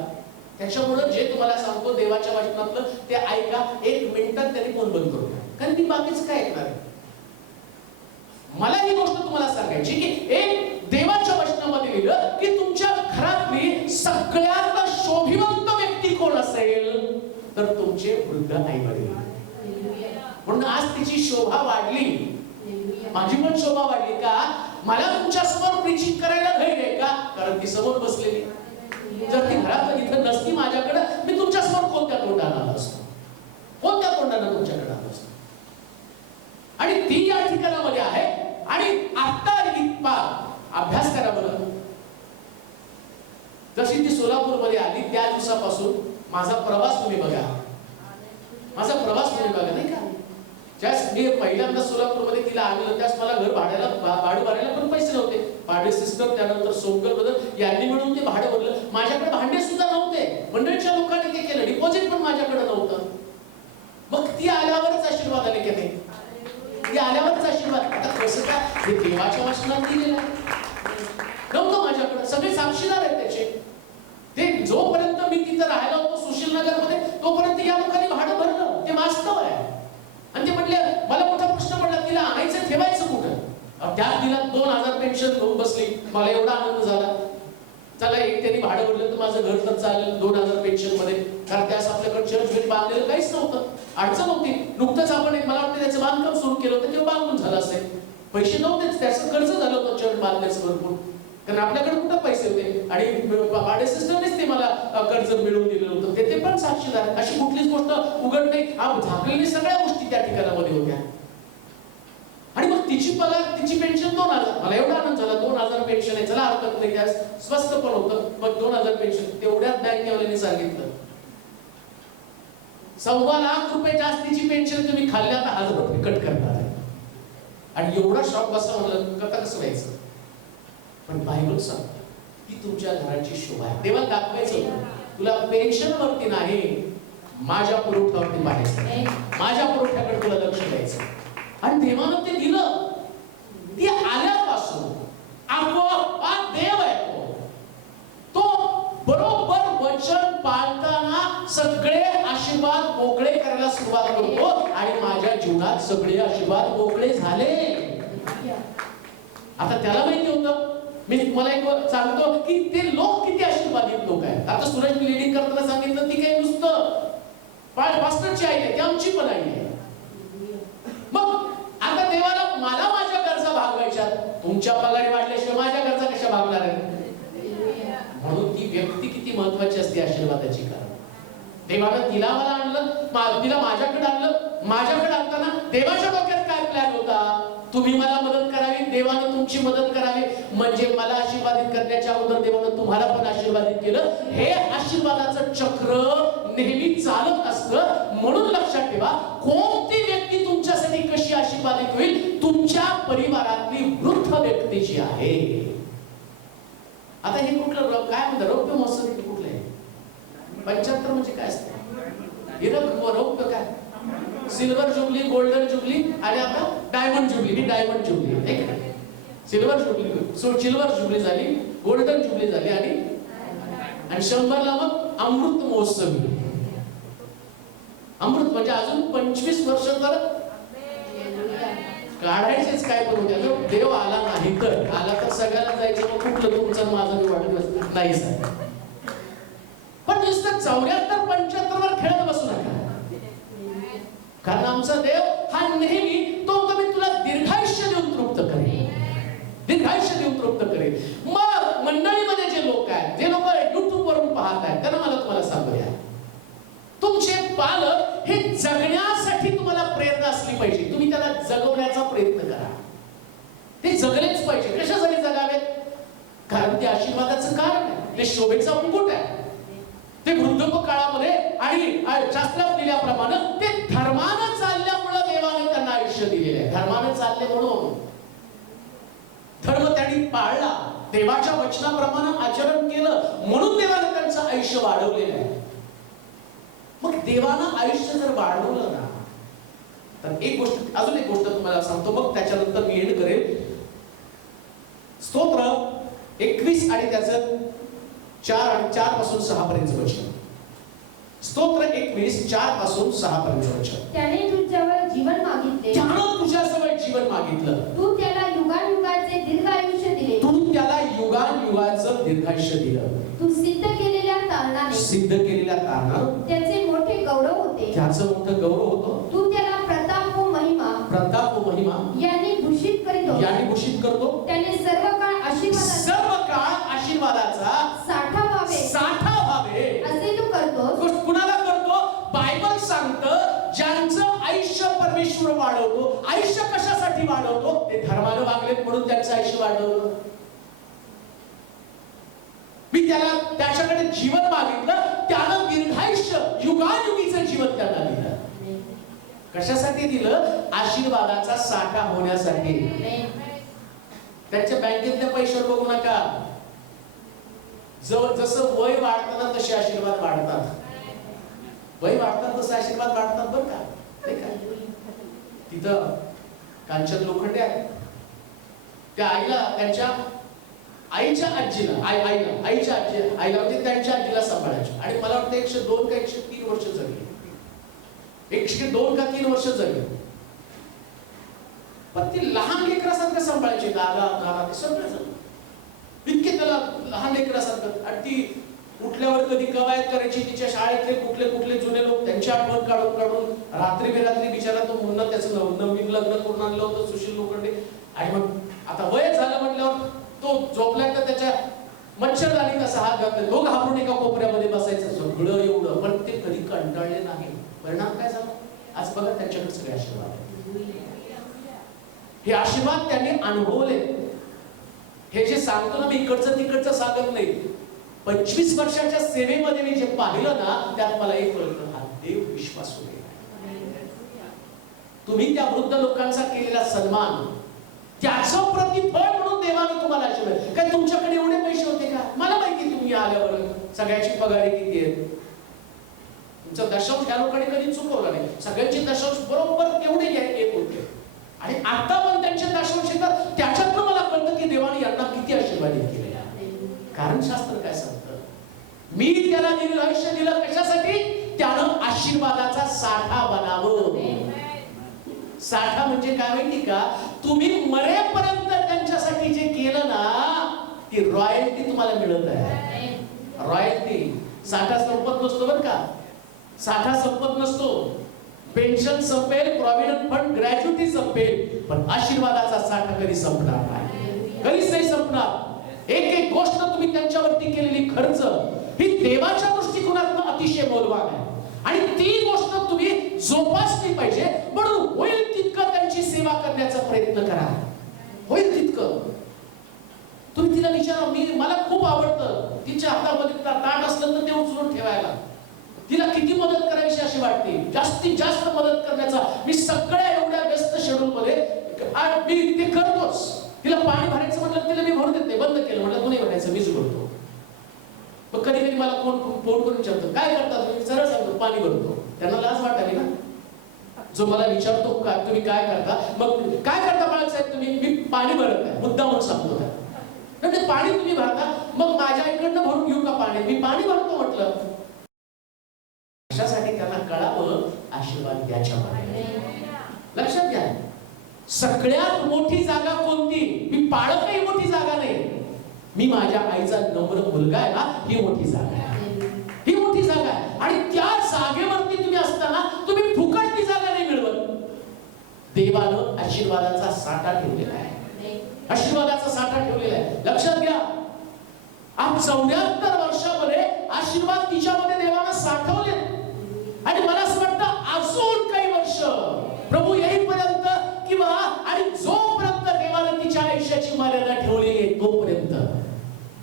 त्याच्यामुळे जे तुम्हाला सांगतो देवाच्या वचनातलं ते ऐका. 1 मिनिटात त्यांनी फोन बंद करू द्या, कारण मी बाकीच काय ऐकणार. मला ही गोष्ट तुम्हाला सांगायची की एक देवाच्या वचनामध्ये लिहिलं की तुमच्या घरातली सगळ्यात शोभिवंत व्यक्ती कोण असेल तर तुमचे वृद्ध आई-वडील. म्हणून आज तिची शोभा वाढली, माझी पण शोभा वाढली का? मला तुमच्या समोर प्रीचिंग करायला धैर्य आहे का? कारण ती समोर बसलेली. जर ती घरात इथं नसती माझ्याकडे, मी तुमच्या समोर कोणत्या तोंडाने आलो असतो, कोणत्या तोंडाने तुमच्याकडे आलो असतो. आणि ती या ठिकाणामध्ये आहे. आणि आता अभ्यास करा बरं. जशी ती सोलापूरमध्ये आली त्या दिवसापासून माझा प्रवास तुम्ही बघा, माझा प्रवास तुम्ही बघा, नाही का? ज्यास मी पहिल्यांदा सोलापूरमध्ये तिला आलेलो त्यास मला घर भाडं भरायला पण पैसे नव्हते. भाडे सिस्टर त्यानंतर सोमकर बदल यांनी मिळून ते भाडं भरलं. माझ्याकडे भांडे सुद्धा नव्हते, मंडळीच्या लोकांनी ते केलं. डिपॉझिट पण माझ्याकडे नव्हतं. मग ती आल्यावरच आशीर्वाद आले की नाही? ती आल्यावरच आशीर्वाद. आता कसं काय? हे देवाच्या वचनात दिलेलं नव्हतं माझ्याकडे. सगळे साक्षीदार आहेत त्याचे. ते जोपर्यंत मी तिथं राहायला होतो सुशील नगर मध्ये, तोपर्यंत या लोकांनी भाडं भरलं. ते वास्तव आहे. आणि ते म्हटले, मला मोठा प्रश्न पडला, तिला आणायचं ठेवायचं कुठं? त्यात तिला 2000 पेन्शन घेऊन बसली. मला एवढा आनंद झाला. चला, एक त्यांनी भाडं भरलं तर माझं घर तर चालेल 2000 पेन्शन मध्ये. कारण त्यास आपल्याकडे चर्च भेट बांधलेलं काहीच नव्हतं, अडचण होती. नुकतंच आपण मला वाटतं त्याचं बांधकाम सुरू केलं होतं, तेव्हा बांधून झालं असेल. पैसे नव्हतेच, त्याचं कर्ज झालं होतं चर्च बांधण्याचं भरपूर. कारण आपल्याकडे कुठं पैसे होते. आणि भाडे सिस्टमनेच ते मला कर्ज मिळवून दिलेलं होतं. ते पण साक्षीदार. अशी कुठलीच गोष्ट उघड नाही, झाकलेली सगळ्या गोष्टी त्या ठिकाणामध्ये होत्या. आणि मग तिची पगार, तिची पेन्शन 2000. मला एवढा आनंद झाला, 2000 पेन्शन आहे, चला हरकत नाही, त्यास स्वस्त पण होतं. मग 2000 पेन्शन. तेवढ्याच बँकेवाल्यांनी सांगितलं 1.25 लाख रुपये जास्तीची पेन्शन तुम्ही खाल्ल्या तर 1000 रुपये कट करणार आहे. आणि एवढा शॉक बसला. म्हणलं कसं व्हायचं? पण बायबल सांगतं ती तुमच्या घराची शोभा आहे. देवाला दाखवायचं तुला पेन्शन वरती नाही, माझ्या पुरवठ्यावरती पाहायचं, माझ्या पुरवठ्याकडे तुला लक्ष द्यायचं. आणि देवानं ते दिलं. ती आल्यापासून आपोआप देव आहे तो बरोबर वचन पाळताना सगळे आशीर्वाद मोकळे करायला सुरुवात करतो. आणि माझ्या जीवनात सगळे आशीर्वाद मोकळे झाले. आता त्याला माहिती होतं. मी तुम्हाला एक सांगतो की ते लोक किती आशीर्वादित लोक आहेत. आता सूरज लीडिंग करताना सांगितलं ती काही नुसतं पास्टरची आई आहे, ती आमची पण आई आहे. मग आता देवाला मला माझ्या गरजा भागवायच्या, तुमच्या पगारी वाढल्याशिवाय माझ्या गरजा कशा भागणार आहेत? म्हणून ती व्यक्ती किती महत्वाची असते आशीर्वादाची. कारण देवानं तिला मला आणलं, तिला माझ्याकडे आणलं. माझ्याकडे आणताना देवाच्या डोक्यात काय प्लॅन होता? तुम्ही मला मदत करावी, देवानं तुमची मदत करावी. म्हणजे मला आशीर्वादित करण्याच्या अगोदर देवानं तुम्हाला पण आशीर्वादित केलं. हे आशीर्वादाचं चक्र नेहमी चालत असतं. म्हणून लक्षात ठेवा, कोणती व्यक्ती तुमच्यासाठी कशी आशीर्वादित होईल? तुमच्या परिवारातली वृद्ध व्यक्ती जी आहे. आता हे कुठलं काय म्हणतात? रौप्य महोत्सव कुठलं आहे? 75 म्हणजे काय असतं? हिरक रौप्य काय? सिल्वर जुबली, गोल्डन जुबली आणि आता डायमंड जुबली. ही डायमंड जुबली आहे. सिल्वर जुबली झाली, गोल्डन जुबली झाली आणि 100ला मग अमृत महोत्सवी. अमृत म्हणजे अजून 25 वर्ष तर काढायचेच काय पण होते. जर देव आला नाही तर सगळ्याला जायचं. मग कुठलं तुमचं माझं मी वाटत नाही सर. पण नुसतं 74-75 वर खेळत बसू नका. कारण आमचा देव हा नेहमी तो मी तुला दीर्घायुष्य देऊन तृप्त करेल, दीर्घायुष्य देऊन तृप्त करेल. मग मंडळीमध्ये जे लोक आहेत, जे लोक युट्यूब वरून पाहत आहेत, त्यांना मला तुम्हाला सांगूया, तुमचे पालक हे जगण्यासाठी तुम्हाला प्रेरणा असली पाहिजे. तुम्ही त्याला जगवण्याचा प्रयत्न करा. ते जगलेच पाहिजे. कशासाठी जगावेत? कारण ते आशीर्वादाचं कारण आहे, ते शोभेचा मुकुट आहे. ते वृद्धत्व काळामध्ये आणि शास्त्रात दिल्याप्रमाणे ते धर्मानं चालल्यामुळे देवाने त्यांना आयुष्य दिलेलं आहे. धर्मानं चालले म्हणून धर्म त्यांनी पाळला, देवाच्या वचनाप्रमाणे आचरण केलं म्हणून देवाने त्यांचं आयुष्य वाढवलेलं आहे. मग देवानं आयुष्य जर वाढवलं ना, तर एक गोष्ट, अजून एक गोष्ट तुम्हाला सांगतो, मग त्याच्यानंतर मी एंड करेल. स्तोत्र 21 आणि त्याचं 4 पासून 6 पर्यंत वचन. स्तोत्र 21 4 पासून 6 पर्यंत वचन. त्याने तुझ्यावर जीवन मागितले, त्यानं तुझ्याजवळ जीवन मागितलं, तू त्याला युगायुगाचे दीर्घ आयुष्य दिले, तू त्याला युगायुगाचं दीर्घायुष्य दिलं, तू सिद्ध केलेल्या कारणाने त्याचे मोठे गौरव होते, त्याचं मोठं गौरव होतं. तू त्याला प्रताप व महिमा यांनी भूषित करतो. त्याने सर्व काळ आशीर्वादाचा साठा व्हावे असे तू करतोस. कुणाला करतो? बायबल सांगतं ज्यांचं आयुष्य परमेश्वर वाढवतो. आयुष्य कशासाठी वाढवतो? ते धर्मानं वागलेत म्हणून त्यांचं आयुष्य वाढवलं. मी त्याच्याकडे जीवन मागितलं, त्यानं दीर्घायुष्य युगायुगीचं जीवन त्यांना दिलं. कशासाठी दिलं? आशीर्वादाचा साठा होण्यासाठी. त्यांच्या बँकेतल्या पैशावर बघू नका. जसं वय वाढतं तसे आशीर्वाद वाढतात. वय वाढतात तसे आशीर्वाद वाढतात बरं का. नाही का? तिथं कांचन लोखंडे आहेत. त्या आईला त्यांच्या आईच्या आजीला आईला म्हणजे त्यांच्या आजीला सांभाळायची. आणि मला वाटतं 102 का 103 वर्ष जगली. 102 का 3 वर्ष जगली. पण ती लहान लेकरासारखं सांभाळायची. गाला ते सगळं झालं इतके त्याला लहान लेकरासारखं. आणि ती उठल्यावर कधी कवायत करायची. तिच्या शाळेतले कुठले जुने लोक त्यांची आठवण काढून रात्री बेरात्री बिचारा तो मुन्ना त्याचं नवीन लग्न करून आणलं होतं सुशील लोखंडे. आणि मग आता वय झालं म्हटल्यावर तो झोपलाय तर त्याच्या मच्छरदाणी कसा हात घातला. तो घाबरून एका कोपऱ्यामध्ये बसायचं. सगळं एवढं पण ते कधी कंटाळले नाही. परिणाम काय झाला? आज बघा त्यांच्याकडे सगळे आशीर्वाद आहेत. हे आशीर्वाद त्यांनी अनुभवले. हे जे सांगतो ना मी इकडचं तिकडचं सांगत नाही. 25 वर्षाच्या सेवेमध्ये मी जे पाहिलं ना त्यात मला एक कळलं, हा देव विश्वासू आहे. तुम्ही त्या वृद्ध लोकांचा केलेला सन्मान त्याचं प्रतिफळ म्हणून देवाने तुम्हाला आशीर्वाद. काय तुमच्याकडे एवढे पैसे होते का? मला माहिती तुम्ही आल्यावर सगळ्याची पगारी किती आहे. तुमचं दशांश या लोकांनी कधी चुकवलं नाही. सगळ्यांची दशांश बरोबर तेवढे येत होते. आणि आता पण त्यांचे दशांश येतात. त्याच्यातनं मला कळतं की देवाने यांना किती आशीर्वादित केले. कारण शास्त्र काय सांगतं? मी त्याला दीर्घ आयुष्य दिलं कशासाठी? त्यानं आशीर्वादाचा साठा बनावं. साठा म्हणजे काय माहिती का? तुम्ही मरेपर्यंत त्यांच्यासाठी जे केलं ना ती रॉयल्टी तुम्हाला मिळत आहे. रॉयल्टी. साठा संपत नसतो बरं का. साठा संपत नसतो. पेन्शन संपेल, प्रॉव्हिडंट फंड, ग्रॅज्युटी संपेल, पण आशीर्वादाचा साठा कधी संपणार नाही. कधीच नाही संपणार. एक गोष्ट तुम्ही त्यांच्यावरती केलेली खर्च ही देवाच्या दृष्टिकोनातून अतिशय मौल्यवान आहे. आणि ती गोष्ट तुम्ही जोपासली पाहिजे. म्हणून होईल तितकं त्यांची सेवा करण्याचा प्रयत्न करा. होईल तितकं. तुम्ही तिला विचारा. मला खूप आवडतं तिच्या हातामध्ये ताट असलं तर ते उचलून ठेवायला. तिला किती मदत करायची अशी वाटते. जास्तीत जास्त मदत करण्याचा मी सगळ्या एवढ्या व्यस्त शेड्यूल मध्ये मी ते करतोच. तिला पाणी भरायचं म्हटलं तिला मी भरू देत नाही. बंद केलं म्हटलं तू नाही भरायचं मीच भरतो. मग कधी कधी मला फोन करून विचारतो काय करतात तुम्ही? सरळ सांगतो पाणी भरतो. त्यांना लाज वाटावी ना. जो मला विचारतो का तुम्ही काय करता, मग काय करता बाळा साहेब तुम्ही? मी पाणी भरत नाही. मुद्दा म्हणून सांगतो त्या. म्हणजे पाणी तुम्ही भरता, मग माझ्या इकडनं भरून घेऊ का पाणी? मी पाणी भरतो म्हटलं. कशासाठी? त्यांना कळावं आशीर्वाद द्याच्यामध्ये. लक्षात घ्या. सगळ्यात मोठी जागा कोणती? मी पाळत नाही मोठी जागा नाही. मी माझ्या आईचा नम्र मुलगा आहे ना, ही मोठी जागा आहे. ही मोठी जागा आहे. आणि त्या जागेवरती तुम्ही असताना तुम्ही फुकट ती जागा नाही मिळवत. देवानं आशीर्वादाचा साठा ठेवलेला आहे. आशीर्वादाचा साठा ठेवलेला आहे. लक्षात घ्या. आज 74 वर्षामध्ये आशीर्वाद तिच्यामध्ये देवानं साठवले. आणि मला असं वाटतं अजून काही वर्ष प्रभू येईपर्यंत किंवा आणि जोपर्यंत देवानं तिच्या आयुष्याची मर्यादा ठेवलेली आहे तोपर्यंत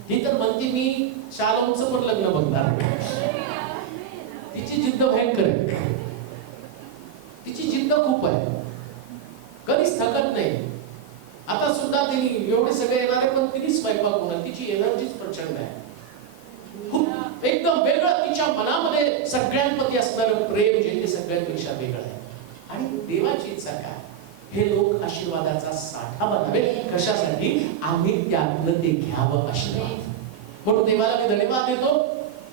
ती तर म्हणते मी शालोमचं पण लग्न बघणार. तिची जिद्द भयंकर आहे. तिची जिद्द खूप आहे. कधीच थकत नाही. आता सुद्धा तिने एवढे सगळे येणारे पण तिने स्वयंपाक होणार. तिची एनर्जीच प्रचंड आहे. खूप एकदम वेगळं तिच्या मनामध्ये सगळ्यांप्रती असणारं प्रेम जे ते सगळ्यांपेक्षा वेगळं आहे. आणि देवाची इच्छा काय? हे लोक आशीर्वादाचा साठा बनावे. कशासाठी? आम्ही त्यातनं ते घ्यावं आशीर्वाद. म्हणून देवाला मी धन्यवाद देतो.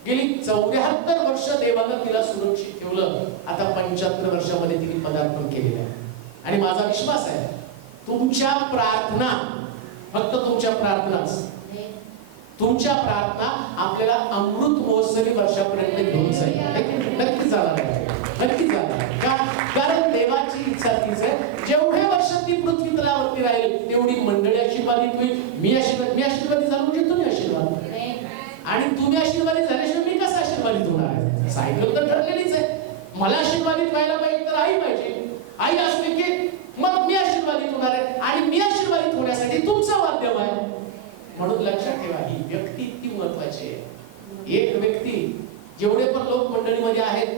गेली 74 वर्ष देवानं तिला सुरक्षित ठेवलं. आता 75 वर्षामध्ये तिने पदार्पण केलेलं आहे. आणि माझा विश्वास आहे तुमच्या प्रार्थना, फक्त तुमच्या प्रार्थनाच, तुमच्या प्रार्थना आपल्याला अमृत महोत्सवी वर्षापर्यंत घेऊन जाईल. नक्की जाणार आहे, नक्की जाणार आहे. कारण देवाची इच्छा तीच आहे, जेवढे वर्ष ती पृथ्वी तलावरती राहील तेवढी मंडळी आशीर्वादित होईल. मी आशीर्वादित झालो म्हणजे तुम्ही आशीर्वाद, आणि तुम्ही आशीर्वादित झाल्याशिवाय मी कसं आशीर्वादित होणार आहे? साहित्य तर ठरलेलीच आहे. मला आशीर्वादित व्हायला पाहिजे तर आई पाहिजे, आई असली की मग मी आशीर्वादित होणार आहे, आणि मी आशीर्वादित होण्यासाठी तुमचं माध्यम आहे. म्हणून लक्षात ठेवा, ही व्यक्ती इतकी महत्वाची आहे. एक व्यक्ती, जेवढे पण लोक मंडळीमध्ये आहेत,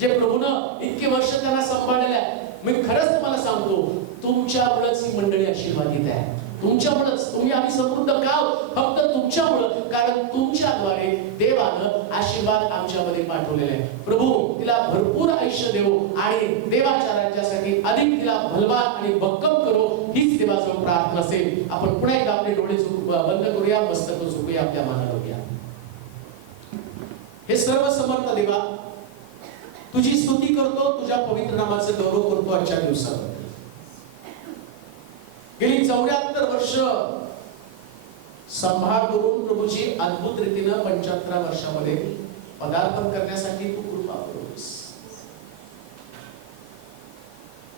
जे प्रभूनं इतके वर्ष त्यांना सांभाळलेलं आहे, मी खरंच तुम्हाला सांगतो, तुमच्यामुळेच ही मंडळी आशीर्वादित आहे. तुमच्यामुळेच. आम्ही समृद्ध का? फक्त तुमच्यामुळं. कारण तुमच्याद्वारे देवानं आशीर्वाद आमच्यामध्ये पाठवलेले आहे. प्रभू तिला भरपूर आयुष्य देवो आणि देवाच्या राज्यासाठी अधिक तिला बलवान आणि भक्कम करो, हीच देवाजवळ प्रार्थना असेल. आपण पुन्हा एकदा आपले डोळे बंद करूया, मस्तक झुकूया, आपल्या मानाला लावूया. हे सर्व समर्थ देवा, तुझी स्तुती करतो, तुझ्या पवित्र नामाचं गौरव करतो आजच्या दिवसात. गेली 74 वर्ष संभाळ करून प्रभूची अद्भुत रीतीनं 75 वर्षामध्ये पदार्पण करण्यासाठी तू कृपा करूस.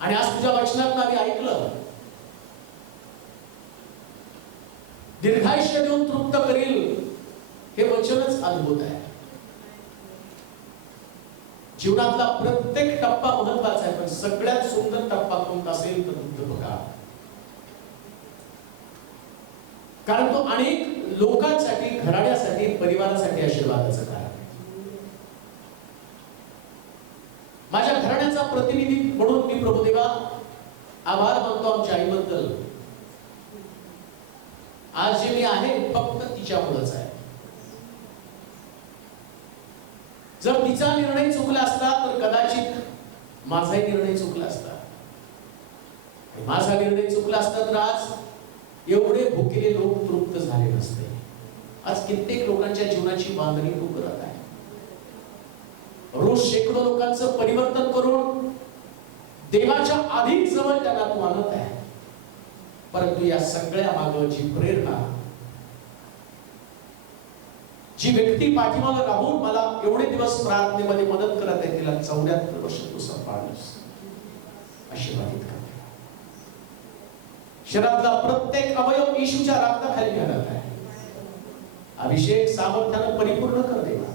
आणि आज तुझ्या वचनात आम्ही ऐकलं, दीर्घायुष्य देऊन तृप्त करील, हे वचनच अद्भुत आहे. जीवनातला प्रत्येक टप्पा महत्वाचा आहे, पण सगळ्यात सुंदर टप्पा कोणता असेल तर बुद्ध बघा. कारण तो अनेक लोकांसाठी, घराण्यासाठी, परिवारासाठी आशीर्वादाचं कारण आहे. माझ्या घराण्याचा प्रतिनिधी म्हणून मी प्रभुदेवा आभार मानतो आमच्या आईबद्दल. आज जे मी आहे फक्त तिच्यामुळेच आहे. जर तिचा निर्णय चुकला असता तर कदाचित माझाही निर्णय चुकला असता. माझा निर्णय चुकला असता तर आज एवढे भुकेले लोक तृप्त झाले नसते. आज कित्येक लोकांच्या जीवनाची बांधणी तू करत आहे. रोज शेकडो लोकांचं परिवर्तन करून देवाच्या अधिक जवळ त्यांना तू आणत आहे. परंतु या सगळ्या मागे जी प्रेरणा, जी व्यक्ती पाठीमागे राहून मला एवढे दिवस प्रार्थनेमध्ये मदत करत आहे, तिला 74 वर्ष तू सांभाळस, आशीर्वादित कर. शरीरातला प्रत्येक अवयव येशूच्या रक्ताखाली घालत आहे. अभिषेक सामर्थ्याने परिपूर्ण कर देवा.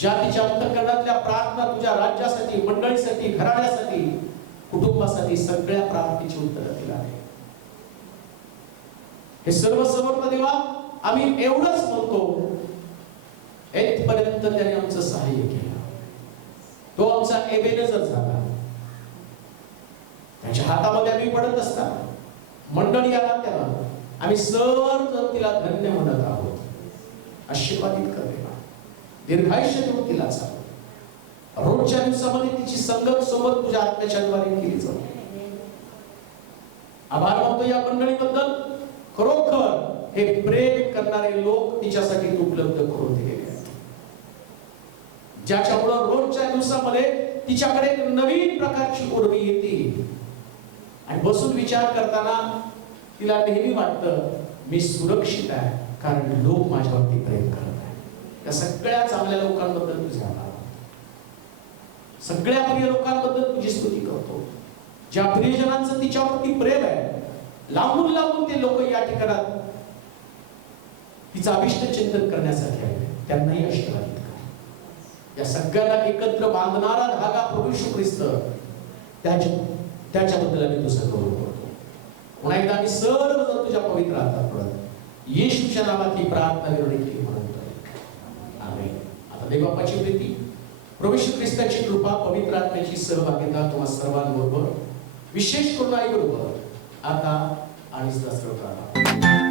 ज्या तिच्या अंतःकरणातल्या प्रार्थना तुझ्या राज्यासाठी, मंडळीसाठी, घराण्यासाठी, कुटुंबासाठी, सगळ्या प्रार्थनेची उत्तरं तिला आहे. हे सर्व समर्थ देवा, आम्ही एवढंच म्हणतो, इथपर्यंत त्याने आमचं सहाय्य केलं. तो आमचा एबेनेझर झाला. त्याच्या हातामध्ये आम्ही पडत असता मंडळी आला तेव्हा आम्ही सर्व तिला धन्य म्हणत आहोत. आशीर्वादित कर देवा. दीर्घायुष्य देऊन तिला चालव. रोजच्या दिवसामध्ये तिची संगत सोबत तुझ्या आत्म्याच्या द्वारे केली जाऊ. आभार मानतो या मंडळीबद्दल. खरोखर हे प्रेम करणारे लोक तिच्यासाठी उपलब्ध करून दिलेले आहेत, ज्याच्यामुळे रोजच्या दिवसामध्ये तिच्याकडे एक नवीन प्रकारची उर्मी येते. आणि बसून विचार करताना तिला नेहमी वाटतं मी सुरक्षित आहे, कारण लोक माझ्यावरती प्रेम करत आहेत. त्या सगळ्या चांगल्या लोकांबद्दल तुझा आभार, सगळ्या प्रिय लोकांबद्दल तुझी स्तुती करतो. ज्या प्रियजनांचं तिच्यावरती प्रेम आहे, लांबून लांबून ते लोक या ठिकाणात तिचं अभिष्ट चिंतन करण्यासाठी आले, त्यांनाही आशीर्वादित कर. या सगळ्यांना एकत्र बांधणारा धागा प्रभू येशू ख्रिस्त, त्याच्याबद्दल आम्ही तुझं गौरव करतो. पुन्हा एकदा आम्ही सर्व तुझ्या पवित्र हातात पडत येशूच्या नामात ही प्रार्थना केली म्हणतो. आमेन. आता देवबापाची प्रीती, प्रभू येशू ख्रिस्ताची कृपा, पवित्र आत्म्याची सहभागिता तुम्हा सर्वांबरोबर, विशेष करून आई बरोबर आता आणि सदा सर्वकाळ